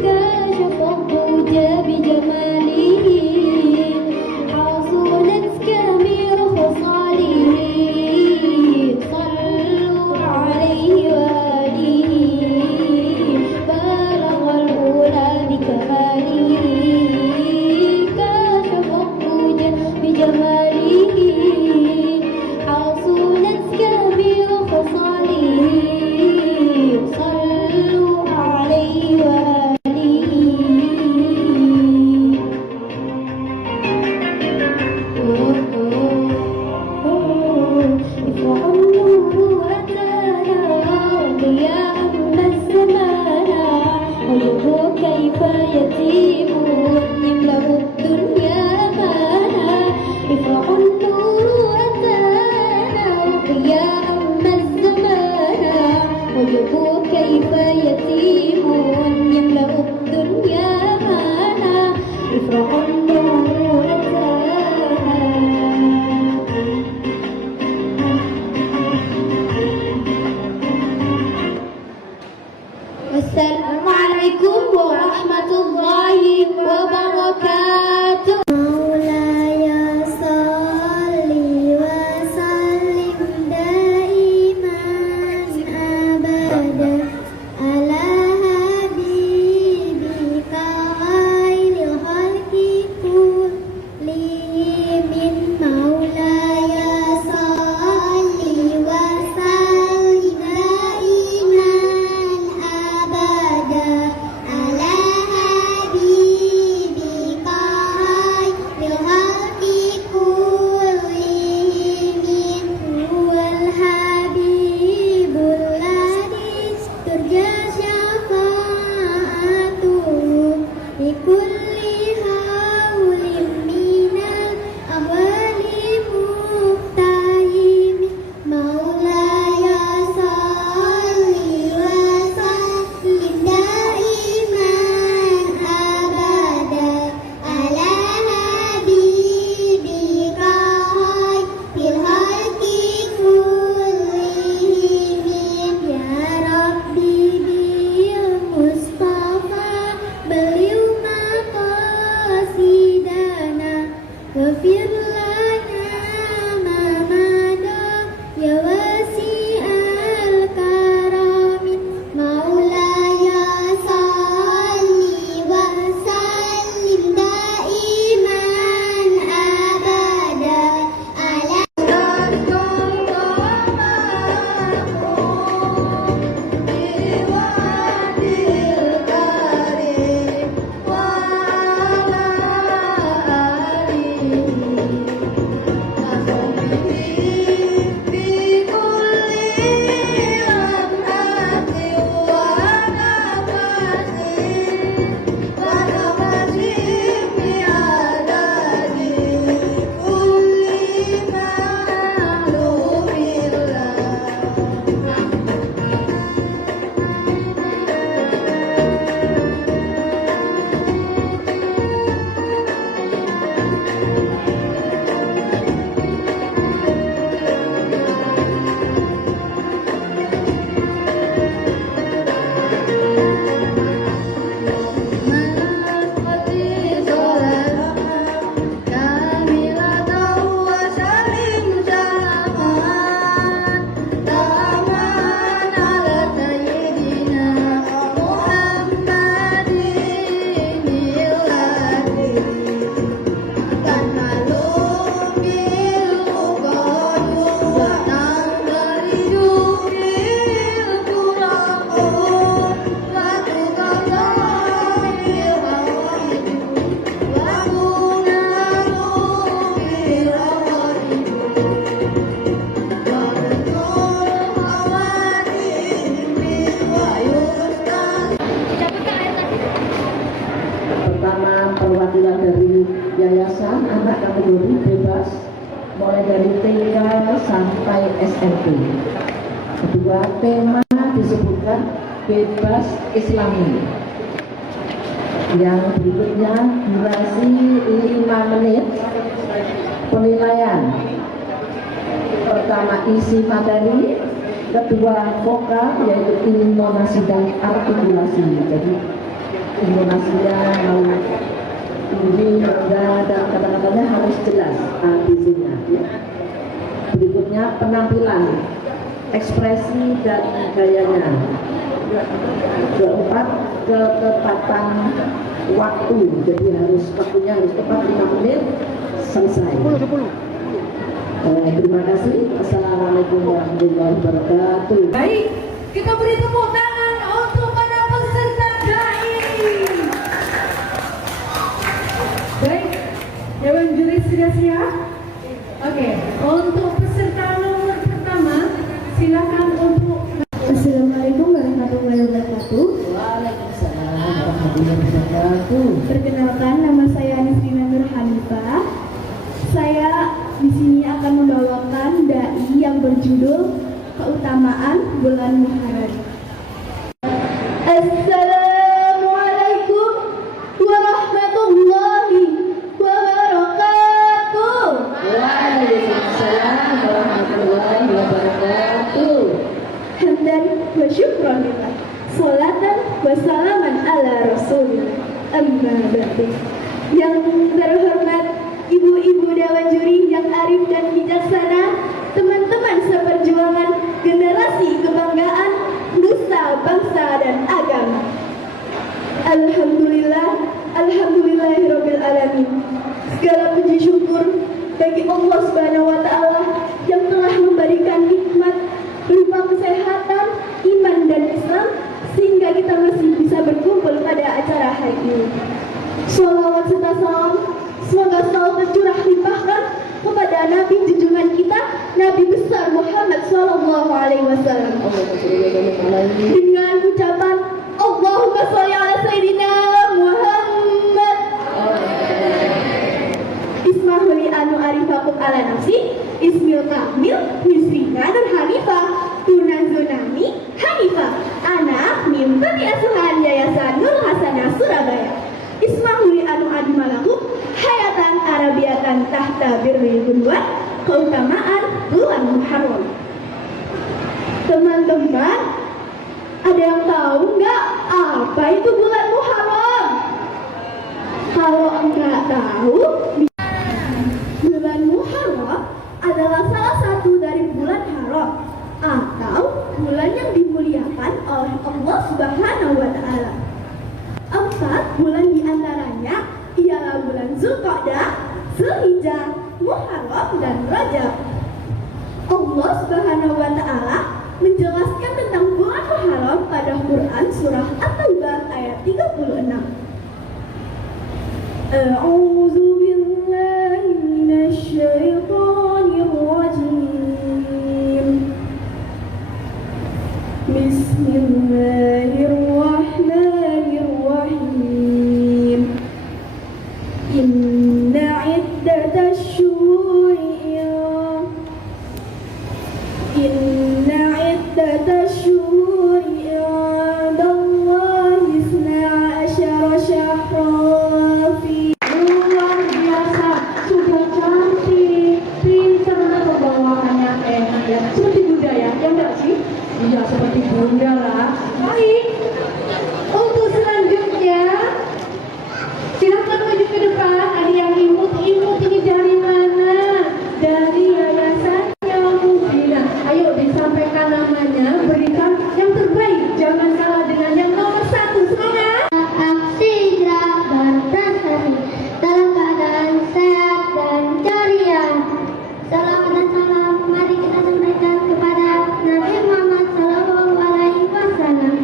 كاشف الضجى بجماله حصولت كامل خصاله صلوا عليه وآله بالغ الأولى بكماله كاشف الضجى بجماله حصولت كامل خصاله صلوا عليه وآله إفرح النور أتانا ضياء أما الزمانا وجهه كيف يتيم يملأ الدنيا أمانا إفرح mulai dari TK sampai SMP. Kedua, tema disebutkan bebas Islami. Yang berikutnya durasi 5 menit. Penilaian. Pertama isi materi, kedua vokal yaitu intonasi dan artikulasi. Jadi intonasinya mau tinggi, rendah, dan kata-katanya harus jelas ABC-nya. Ya. Berikutnya penampilan, ekspresi dan gayanya. Keempat, ketepatan waktu, jadi waktunya harus tepat 5 menit selesai. Terima kasih. Assalamualaikum warahmatullahi wabarakatuh. Baik, kita beri tepuk tangan untuk para peserta DAI. Baik, Dewan Juri sudah siap? Oke, untuk peserta nomor pertama, silakan untuk. Assalamualaikum warahmatullahi wabarakatuh. Waalaikumsalam warahmatullahi wabarakatuh. Perkenalkan, nama saya Nisrina Nur Hanifah. Saya di sini akan membawakan dai yang berjudul Keutamaan Bulan Muharram. Assalamualaikum warahmatullahi wabarakatuh. Waalaikumsalam warahmatullahi wabarakatuh. Hamdan wa syukran lillah. Salatan wa salaman ala rasulillah. Amma ba'du. Yang terhormat ibu-ibu Dewan Juri yang arif dan bijaksana, teman-teman seperjuangan generasi kebanggaan nusa, bangsa dan agama. Alhamdulillah, alhamdulillahirabbil alamin. Segala puji syukur bagi Allah Subhanahu wa taala yang telah memberikan nikmat berupa kesehatan, iman dan Islam sehingga kita masih bisa berkumpul pada acara hari ini. Shalawat serta salam semoga selalu tercurah limpahkan kepada Nabi junjungan kita, Nabi besar Muhammad Sallallahu Alaihi Wasallam. Dengan ucapan Allahumma sholli ala Sayyidina Muhammad. Ismahuli anu arifakum ala nafsi, Ismil Kamil, Nisrina Nur Hanifah, Tunazunami Hanifah, anak mimpi asuhan Yayasan Nur Hasanah Surabaya. Ismahuli anu adimalakum hayatan arabiatan tahta birri bunwan, keutamaan bulan Muharram. Teman-teman, ada yang tahu nggak apa itu bulan Muharram? Kalau enggak tahu, bulan Muharram adalah salah satu dari bulan haram atau bulan yang dimuliakan oleh Allah Subhanahu wa taala. 4 bulan diantaranya ialah bulan Zulqa'dah, Zulhijjah, Muharram dan Rajab. Allah Subhanahu wa taala menjelaskan tentang bulan Muharram pada Quran surah At-Taubah ayat 36. A'udzu billahi minasyaitonir rajim. Bismillahirrahmanirrahim. Inna iddatash syuhuri indallahi 12 syahran fi. Luar biasa, sudah cantik, pintar pembawaannya, enak ya, seperti Bunda ya enggak sih? Iya, seperti Bunda lah. Baik, untuk selanjutnya silakan maju ke depan. Ada yang imut ini dari mana? Dari Yayasan Yaumudina. Ayo disampaikan namanya, berikan yang terbaik, jangan kalah dengan yang nomor 1. Semangat! Aksi gerak berprestasi dalam keadaan sehat dan ceria. Salam dan salam mari kita sampaikan kepada Nabi Muhammad Sallallahu Alaihi Wasallam.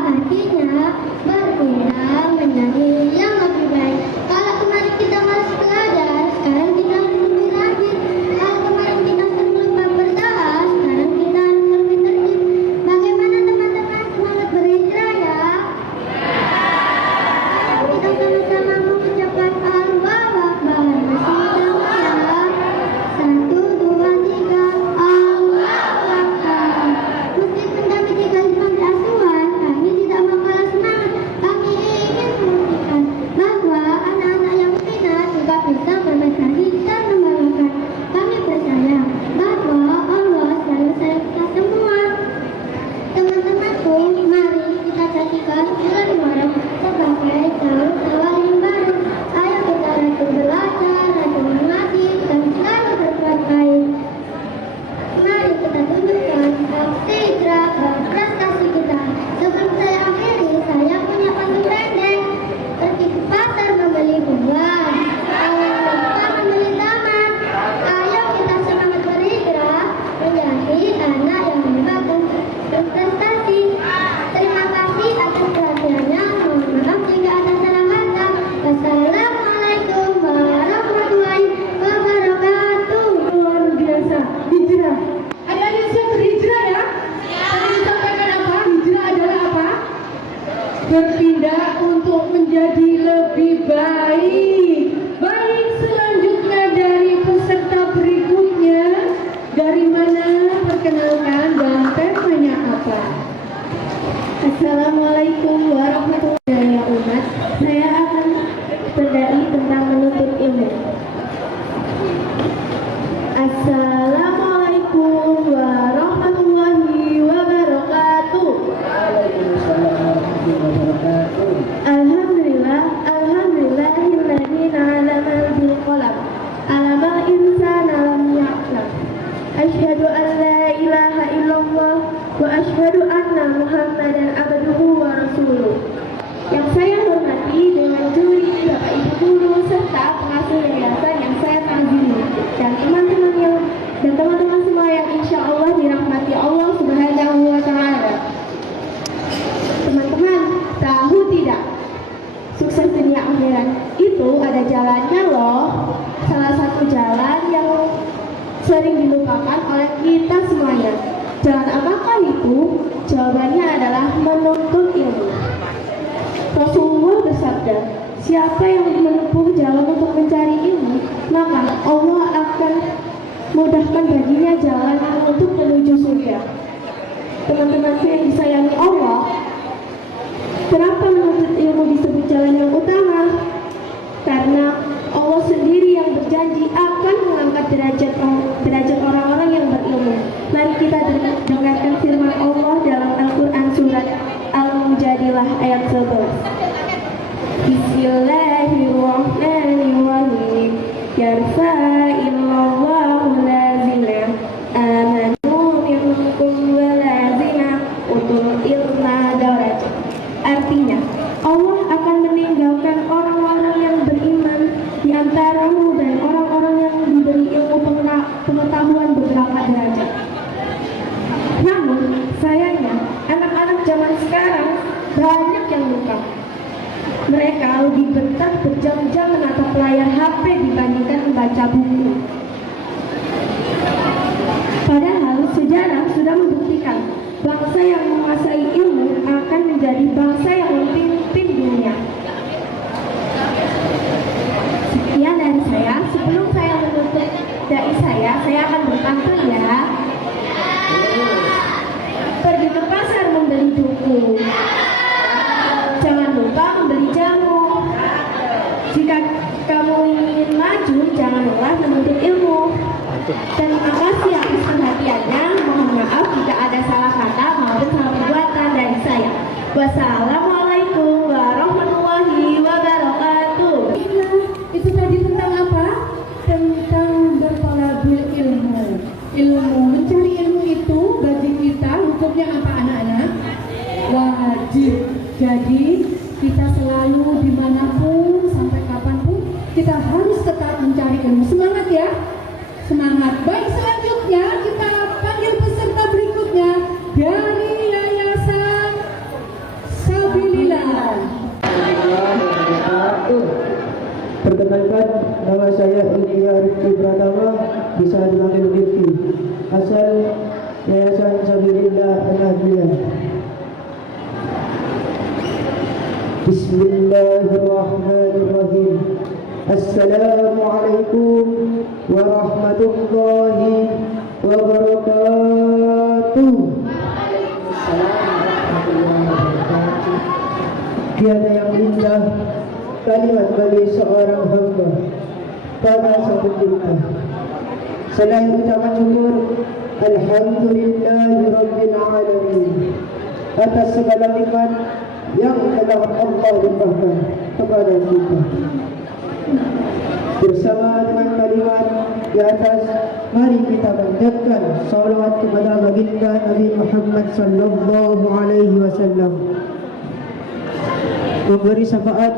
artinya berbeda menjadi yang lebih baik. Kalau kemarin kita malas belajar, sekarang kita harus lebih rajin. Kalau kemarin kita sering lupa berdoa, sekarang kita harus lebih tertib. Bagaimana teman-teman, semangat berhijrah ya? Kita sama-sama mengucapkan Allahu Akbar bersama ya. 1, 2, 3, Allahu Akbar. Meskipun kami tinggal di panti asuhan, kami tidak mau kalah semangat. Kami ingin membuktikan bahwa anak-anak yang pintar juga bisa berprestasi dan membanggakan. Kami percaya bahwa Allah selalu sayang kita semua. Teman-temanku, mari kita jadikan bulan Muharram sebagai tahun awal yang baru. Ayo kita rajin belajar, rajin mengaji, dan selalu berbuat baik. Mari kita tunjukkan aksi hijrah dan prestasi kita. Sebelum saya akhiri, saya punya pantun pendek. Pergi ke pasar membeli buah, awal kita membeli taman. Ayo kita semangat berhijrah menjadi anak yang hebat dan berprestasi. Terima kasih atas perhatiannya. Mohon maaf jika ada salah kata. Wassalamualaikum warahmatullahi wabarakatuh. Luar biasa, hijrah. Adik-adik siap berhijrah ya? Tadi disampaikan apa? Hijrah adalah apa? Berpindah untuk menjadi lebih baik. Baik, selanjutnya dari peserta berikutnya. Dari mana? Perkenalkan dan temanya apa? Assalamualaikum warahmatullahi wabarakatuh. Saya akan berdai tentang menuntut ilmu. Assalamualaikum warahmatullahi wabarakatuh. Alhamdulillah, alhamdulillahilladzi 'allamal bil qalam. 'Allamal insana lam ya'lam. Asyhadu an la ilaha illallah wa asyhadu anna Muhammadan abduhu wa rasuluh. Yang saya hormati dengan juri, Bapak Ibu guru serta pengasuh yayasan yang saya kagumi, dan teman-teman semua yang insya Allah dirahmati Allah Subhanahu wa Ta'ala. Teman-teman, tahu tidak? Sukses dunia akhirat itu ada jalannya loh. Salah satu jalan yang sering dilupakan oleh kita semuanya. Jalan apakah itu? Jawabannya adalah menuntut ilmu. Rasulullah bersabda, siapa yang menempuh jalan untuk mencari ilmu, maka Allah akan mudahkan baginya jalan untuk menuju surga. Teman-temanku yang disayangi Allah, kenapa menuntut ilmu disebut jalan yang utama? Karena Allah sendiri yang berjanji akan mengangkat derajat orang-orang yang berilmu. Mari kita dengarkan firman Allah dalam Al-Quran surat Al-Mujadilah ayat 11. Bismillahirrahmanirrahim. Yarfa'illahu lazina amanu minkum wa lazina utul ilma darajat. Artinya, Allah akan meninggalkan orang-orang yang beriman di antaramu dan orang-orang yang diberi ilmu pengetahuan beberapa derajat. Namun, sayangnya, anak-anak zaman sekarang banyak yang lupa. Mereka lebih betah berjam-jam menatap layar HP dibandingkan membaca buku. Padahal sejarah sudah membuktikan bangsa yang menguasai ilmu akan menjadi bangsa yang memimpin dunia. Sekian dari saya. Sebelum saya menutup dai saya akan berpantun ya. Pergi ke pasar membeli buku. Jangan lupa membeli jamu. Jika kamu ingin maju, jangan lelah menuntut ilmu. Terima kasih atas perhatiannya. Mohon maaf jika ada salah kata maupun salah perbuatan dari saya. Wassalamualaikum warahmatullahi wabarakatuh. Itu tadi tentang apa? Tentang bertolabul ilmu. Mencari ilmu itu bagi kita hukumnya apa anak-anak? Wajib. Jadi kita selalu dimanapun sampai kapanpun kita harus tetap mencari ilmu. Semangat ya, semangat. Baik, selanjutnya kita panggil peserta berikutnya dari Yayasan Nama saya Ilya Rifki Pratama, bisa dipanggil Rifki. Asal Yayasan Sabilillah Al-Ahliyah. Bismillahirrahmanirrahim. Assalamualaikum warahmatullahi wabarakatuh. Tiada yang indah kalimat bagi seorang hamba pada sang pencipta selain ucapan syukur alhamdulillahi rabbil alamin atas segala nikmat yang telah Allah limpahkan kepada kita. Bersama dengan kalimat di atas, mari kita panjatkan salawat kepada baginda Nabi Muhammad sallallahu alaihi wasallam, memberi syafaat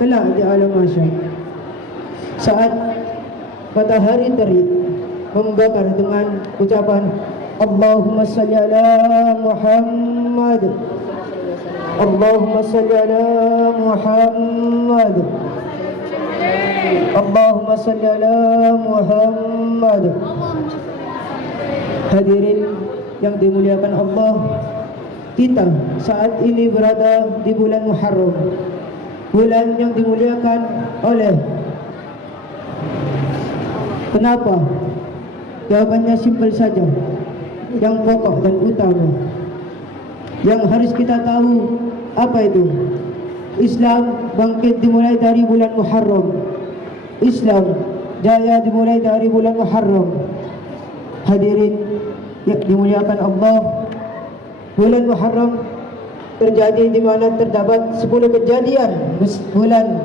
kelak di alam mahsyar saat matahari terik membakar dengan ucapan Allahumma salli ala Muhammad, Allahumma salli ala Muhammad, Allahumma salli ala Muhammad. Hadirin yang dimuliakan Allah, kita saat ini berada di bulan Muharram, bulan yang dimuliakan oleh. Kenapa? Jawabannya simpel saja, yang pokok dan utama, yang harus kita tahu apa itu. Islam bangkit dimulai dari bulan Muharram. Islam jaya dimulai dari bulan Muharram. Hadirin yang dimuliakan Allah, bulan Muharram terjadi di mana terdapat 10 kejadian bulan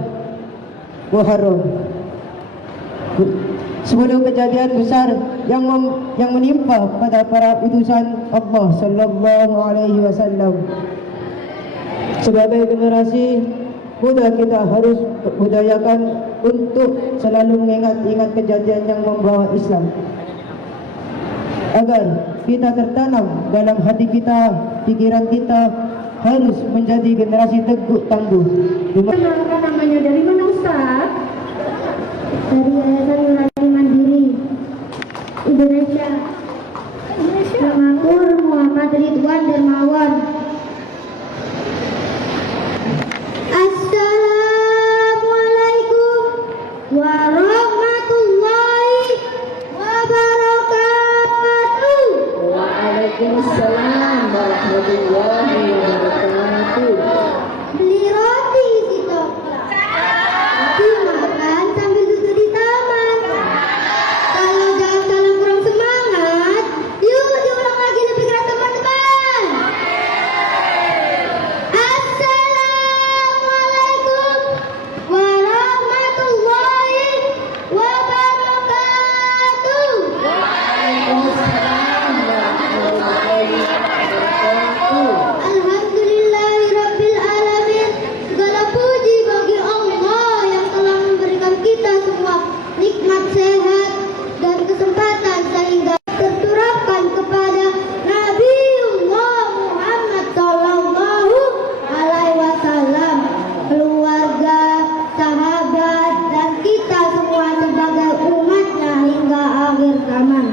Muharram. 10 kejadian besar yang menimpa pada para utusan Allah sallallahu alaihi wasallam. Sebagai generasi muda, kita harus budayakan untuk selalu mengingat kejadian yang membawa Islam, agar kita tertanam dalam hati kita, pikiran kita, harus menjadi generasi teguh tangguh. Kenalkan namanya, dari mana Ustaz? Dari Yayasan Nurani Mandiri Indonesia. Namaku Muhammad Ridwan Dermawan. Assalamualaikum warahmatullahi wabarakatuh. Waalaikumsalam warahmatullahi wabarakatuh. Beli roti si Toprak, dimakan sambil duduk di taman. Kalau jalan-jalan kurang semangat, yuk diulang lagi lebih keras teman-teman. Assalamualaikum warahmatullahi wabarakatuh. Alhamdulillahirabbil alamin. Segala puji bagi Allah yang telah memberikan kita semua nikmat sehat dan kesempatan sehingga terturapkan kepada Nabiullah Muhammad sallallahu alaihi wasallam, keluarga, sahabat, dan kita semua sebagai umatnya hingga akhir zaman.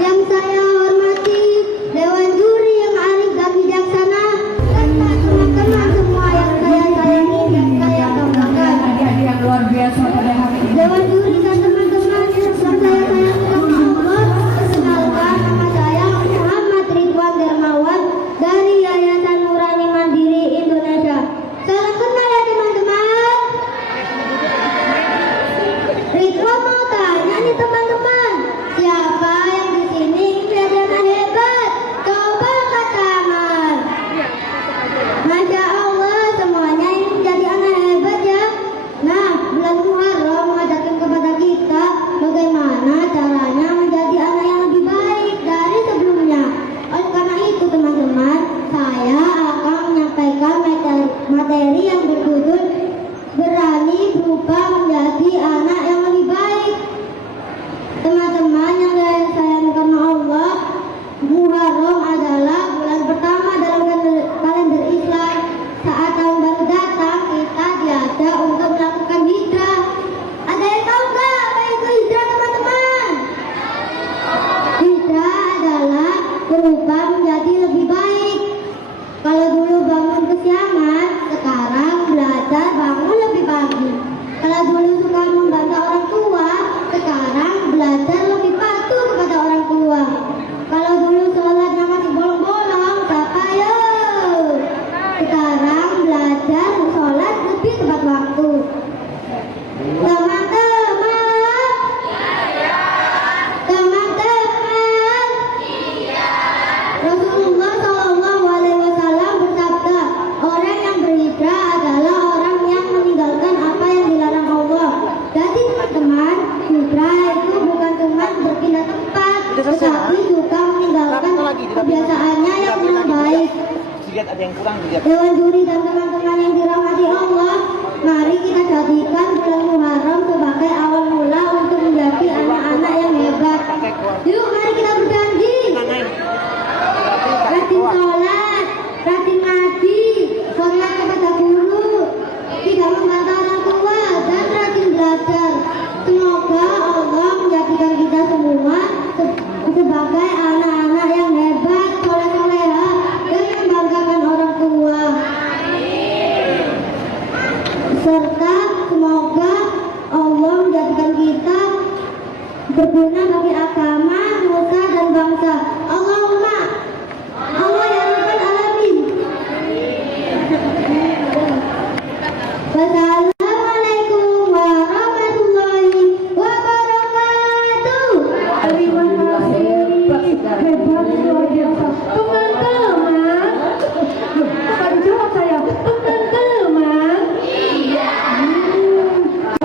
Yang saya hormati Dewan Juri yang arif dan bijaksana, dan teman-teman semua yang saya sayangi dan saya banggakan. Adik-adik yang luar biasa pada hari ini. Dewan Juri dan teman-teman yang saya sayangi karena Allah, perkenalkan nama saya Muhammad Ridwan Dermawan dari Yayasan Nurani Mandiri Indonesia. Salam kenal ya teman-teman. Ridwan mau tanya nih teman-teman, siapa yang di sini kelihatan hebat? Coba angkat tangan. Masya Allah, semuanya ini jadi anak hebat ya. Nah, bulan Muharram mengajarkan kepada kita bagaimana caranya menjadi anak yang lebih baik dari sebelumnya. Oleh karena itu teman-teman, saya akan menyampaikan materi yang berjudul berani berubah menjadi anak yang lebih baik. Teman-teman yang saya sayangi karena Allah, Muharram adalah bulan pertama dalam kalender Islam. Saat tahun baru datang, kita diajak untuk melakukan hijrah. Ada yang tahu nggak? Kalau dulu suka membantah orang tua, sekarang belajar lebih patuh kepada orang tua. Kalau dulu sholatnya masih bolong-bolong, siapa yuk? Sekarang belajar sholat lebih tepat waktu. Teman-teman, teman-teman, Rasulullah SAW bersabda, orang yang berhijrah adalah orang yang meninggalkan apa yang dilarang Allah. Jadi teman-teman, hijrah itu bukan cuma berpindah tempat, tetapi juga meninggalkan kebiasaannya yang kurang baik. Dewan juri dan teman-teman yang dirahmati Allah, mari kita jadikan bulan Muharram sebagai awal mula untuk menjadi anak-anak yang hebat. Yuk, mari kita berjanji. Rajin sholat, rajin ngaji, hormat kepada guru, tidak membantah orang tua, dan rajin belajar. Semoga Allah menjadikan kita semua sebagai anak-anak yang hebat, soleh-soleha, dan membanggakan orang tua. Serta semoga Allah menjadikan kita berguna bagi agama, nusa, dan bangsa. Allahumma Allah ya Rabbal Alamin. Wassalamualaikum warahmatullahi wabarakatuh. Terima kasih. Hebat luar biasa. Teman-teman. Bukan jawab saya. Teman-teman. Iya.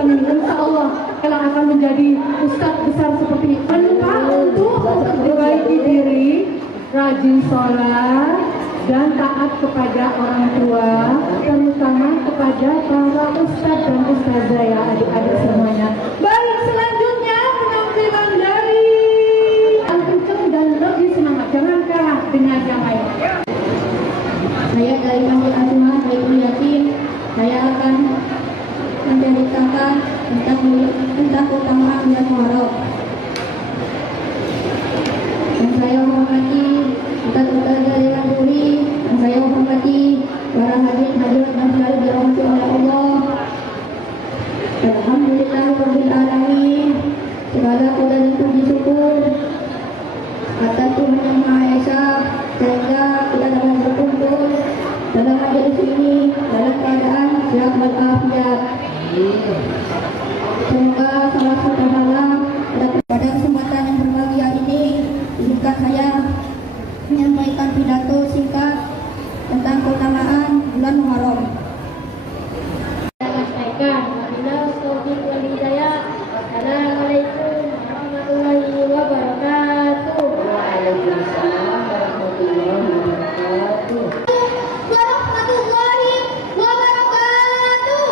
Insya Allah kalian akan menjadi ustadz besar seperti ini. Jangan lupa untuk memperbaiki diri, rajin sholat, dan taat kepada orang tua, terutama kepada para ustadz dan ustazah ya adik-adik semuanya. Baik, selanjutnya penampilan dari yang kenceng dan lebih semangat. Jangan kalah dengan yang lain. Saya dari Masjid Asma Baikul Yakin. Saya akan menceritakan tentang keutamaan bulan Muharram. Dan saya menghormati ustaz-ustazah Dewan Juri, dan saya menghormati para hadirin hadirat dan sekalian dirahmati oleh Allah. Alhamdulillahirabbil alamin. Segala puja dan puji syukur atas Tuhan Yang Maha Esa, sehingga kita dapat berkumpul dalam majelis ini dalam keadaan sehat walafiat. Semoga salah satu malam pada kesempatan yang berbahagia ini izinkan saya menyampaikan pidato singkat tentang keutamaan bulan Muharram. Assalamualaikum warahmatullahi wabarakatuh. Waalaikumsalam warahmatullahi wabarakatuh.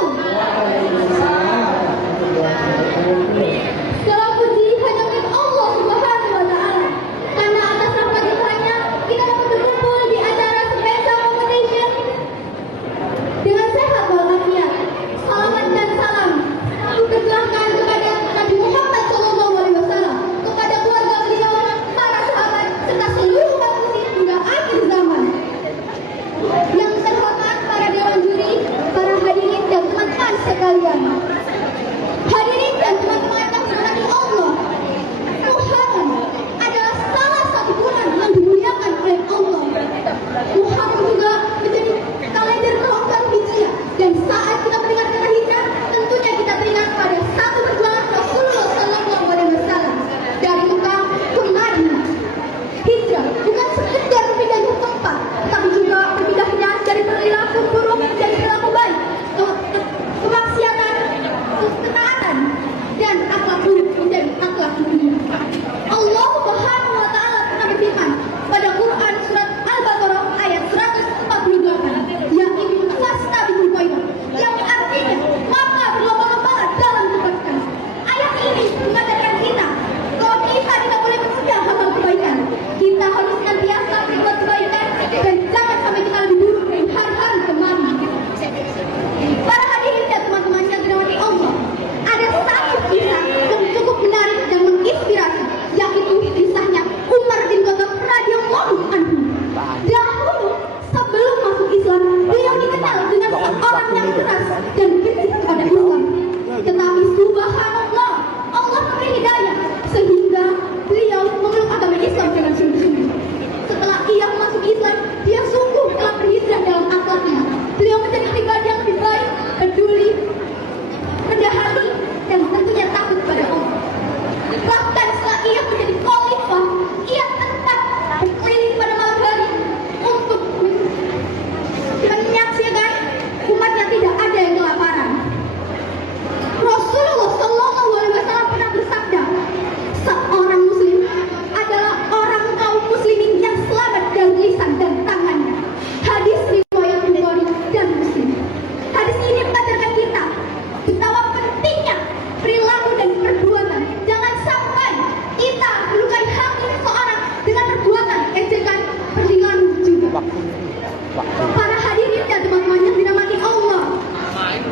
Para hadirin dan teman-teman yang dirahmati Allah,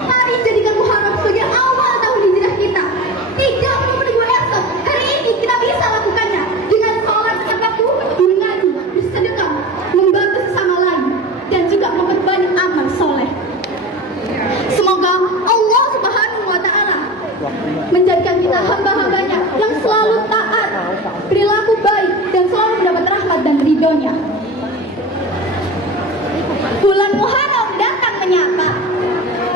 mari jadikan Muharram sebagai awal tahun hijrah kita. 30.000 esok, hari ini kita bisa lakukannya dengan sholat waktu, mengaji, bersedekah, membantu sesama lain, dan juga memperbanyak amal soleh. Semoga Allah Subhanahu wa Ta'ala menjadikan kita hamba-hambanya yang selalu taat, perilaku baik, dan selalu mendapat rahmat dan ridhonya. Bulan Muharram datang menyapa,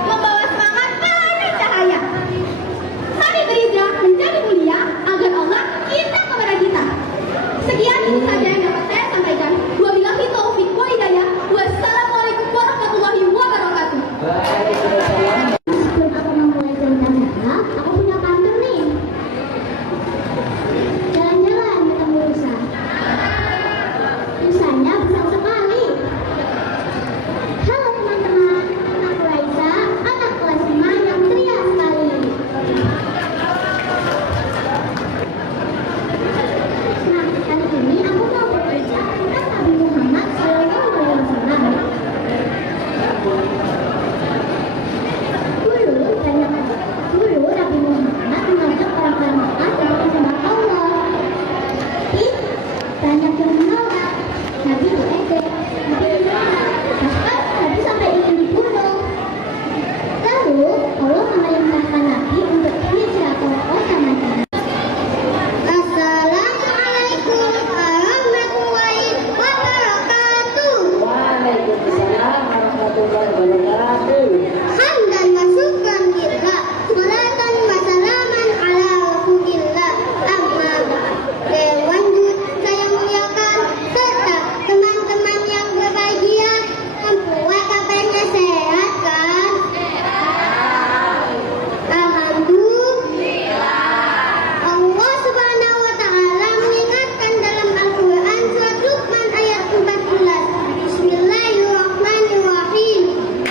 membawa semangat penuh cahaya. Mari berhijrah menjadi mulia agar Allah cinta kepada kita. Sekian ini saja yang dapat saya sampaikan. Wabillahi taufiq wa hidayah. Wassalamualaikum warahmatullahi wabarakatuh. Sebelum aku memulai cerita saya, aku punya pantun nih. Jalan-jalan ketemu rusa. Rusanya besar sekali. Halo teman-teman, aku Raisa, anak kelas 5 yang ceria sekali. Nah, kali ini aku mau bercerita tentang Nabi Muhammad SAW. Dulu Nabi Muhammad mengajak orang-orang Mekah untuk menyembah Allah. Tapi banyak yang menolak. Nabi diejek, Nabi dilarang, bahkan Nabi sampai ingin dibunuh. Lalu Allah memerintahkan Nabi untuk hijrah ke kota Madinah. Assalamualaikum warahmatullahi wabarakatuh. Waalaikumsalam warahmatullahi wabarakatuh. Hamdan wa syukran lillah, salatan wa salaman ala rasulillah. Amma ba'd. Dewan saya muliakan serta teman-teman yang berbahagia, semua kabarnya sehat kan? Alhamdulillah. Allah Subhanahu wa Ta'ala mengingatkan dalam Al-Quran surat Luqman ayat 14. Bismillahirrahmanirrahim.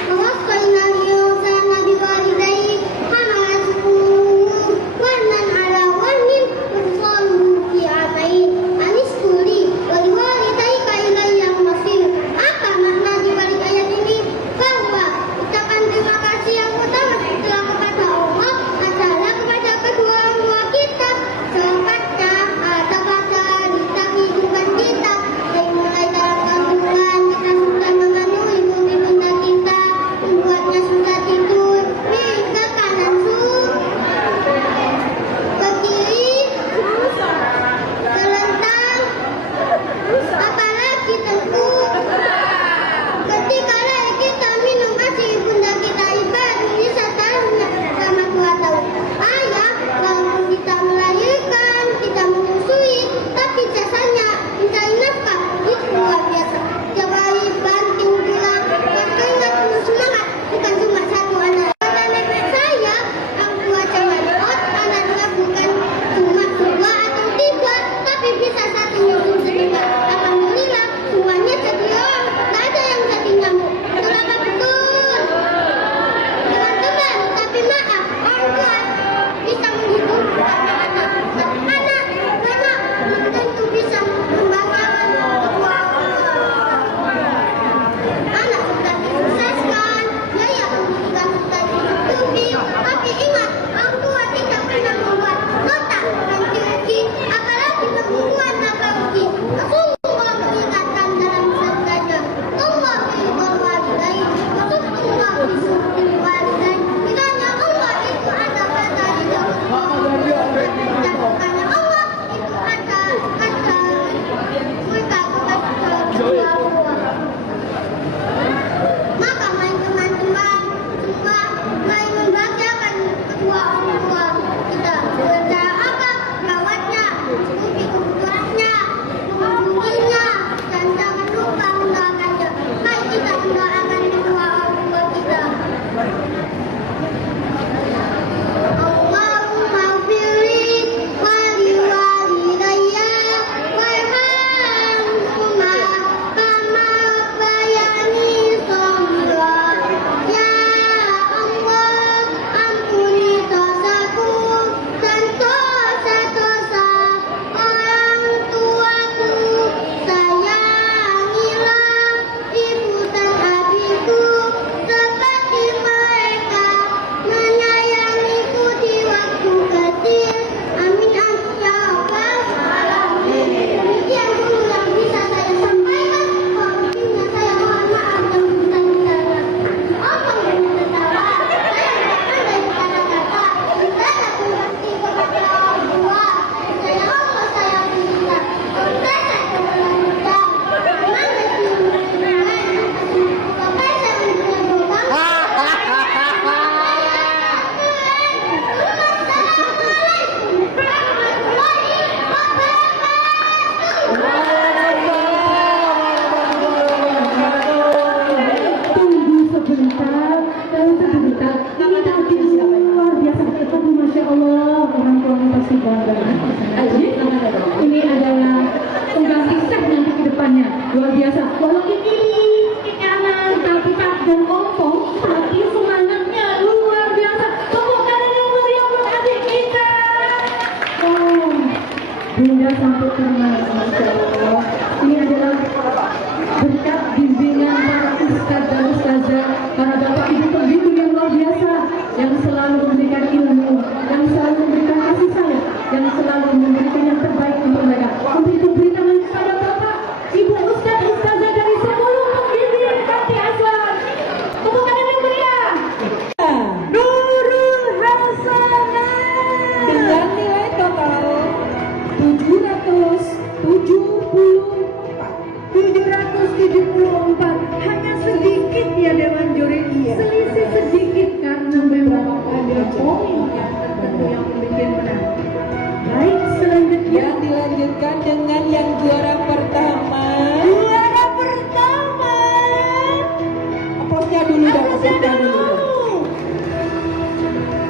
tidak mau.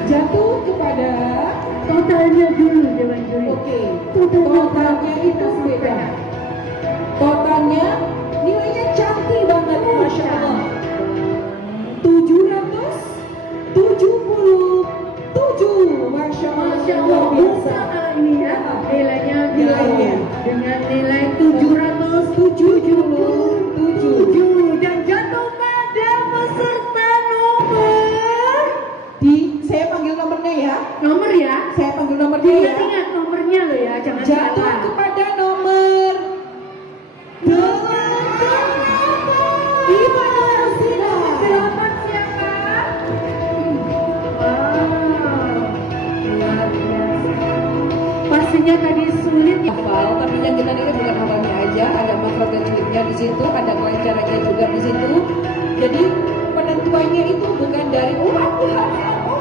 Jatuh kepada Totalnya dulu Dewan Juri. oke. Totalnya itu beda. Totalnya nilainya cantik banget, masya Allah. 777, masya Allah, Masya luar Allah, biasa. ini ya nilainya Nilainya. dengan nilai 777 dan jatuh pada peserta nomor Saya panggil nomornya ya. nomor ya. Saya panggil nomornya ya. Ingat nomornya loh ya, jangan Jatuh salah. kepada nomor 8. Gimana Rosina? 8 siapa? Wow, luar biasa. Pastinya tadi sulit ya. Hafal, tapi yang kita lihat bukan hafalnya aja, ada makro dan liriknya di situ, ada kelancarannya juga di situ. Jadi penentuannya itu bukan dari aku hafal,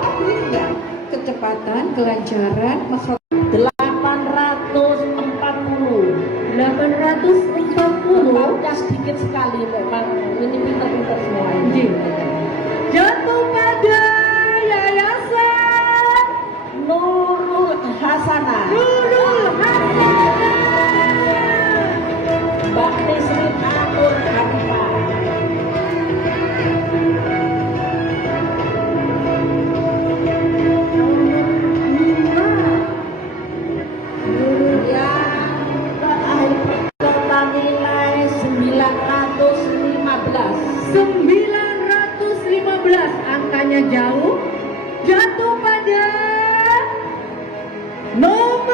aku enggak. Kecepatan, kelancaran, makro 840. 840 sedikit sekali memang ini pintar-pintar semua Ji. Jatuh pada yayasan Nurul Hasanah, Nurul Hasanah. Bakti Sri Atur Hanifah. Yang total nilai 915 angkanya jauh. Jatuh pada nomor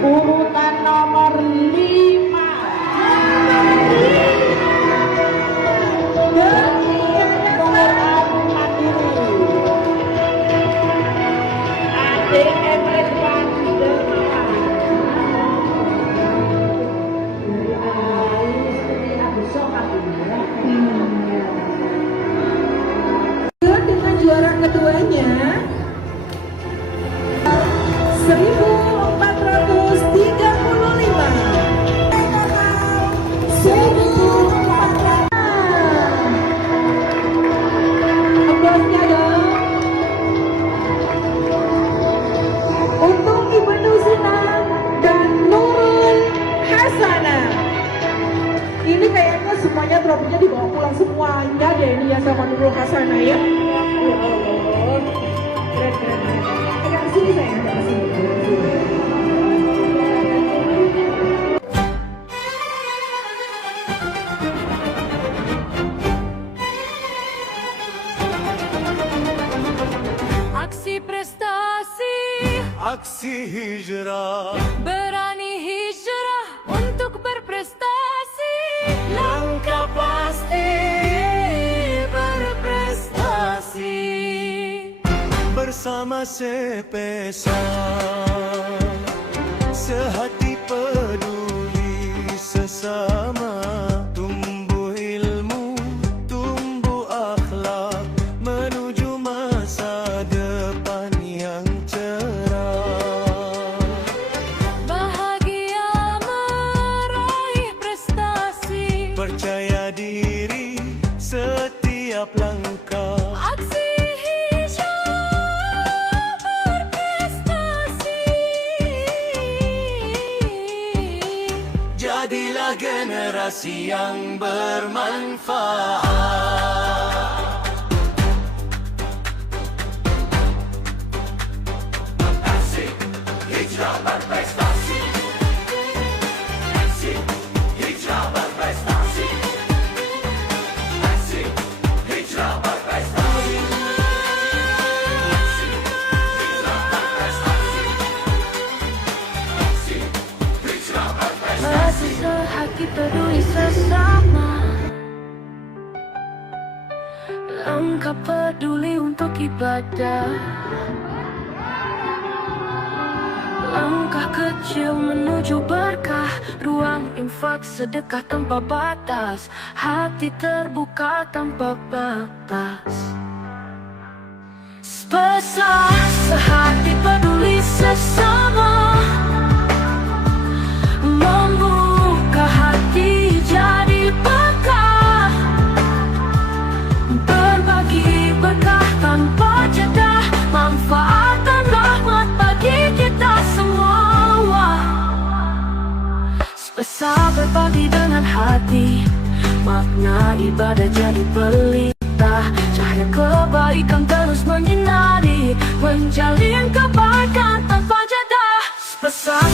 urutan nomor 5. Dengan juara keduanya 1435. Aplausnya dong untuk Ibu Nusina dan Nurul Hasanah. Ini kayaknya semuanya trofinya dibawa pulang semuanya deh ini ya sama Nurul Hasanah ya. Ya Allah, keren. Agak sini saya, agak sini. Aksi prestasi, aksi hijrah, berani hijrah untuk berprestasi. Langkah pasti berprestasi. bersama sepesa, sehati peduli sesama, tumbuh ilmu, tumbuh akhlak, menuju masa depan yang cerah. Bahagia meraih prestasi, Percaya diri setiap langkah, aksi hijrah berprestasi. jadilah generasi yang bermanfaat. Asik, hijrah berprestasi. Asik, hijrah berprestasi. Asik, hijrah berprestasi. Asik, hijrah berprestasi. Asik, hijrah berprestasi. Masih sehati peduli sesama, langkah peduli untuk ibadah, langkah kecil menuju berkah, ruang infak sedekah tanpa batas, hati terbuka tanpa batas. Spesa sehati peduli sesama, membuka hati jadi bekal. dengan hati. Makna ibadah jadi pelita, cahaya kebaikan terus menyinari, menjalin kebaikan tanpa jeda. Pesan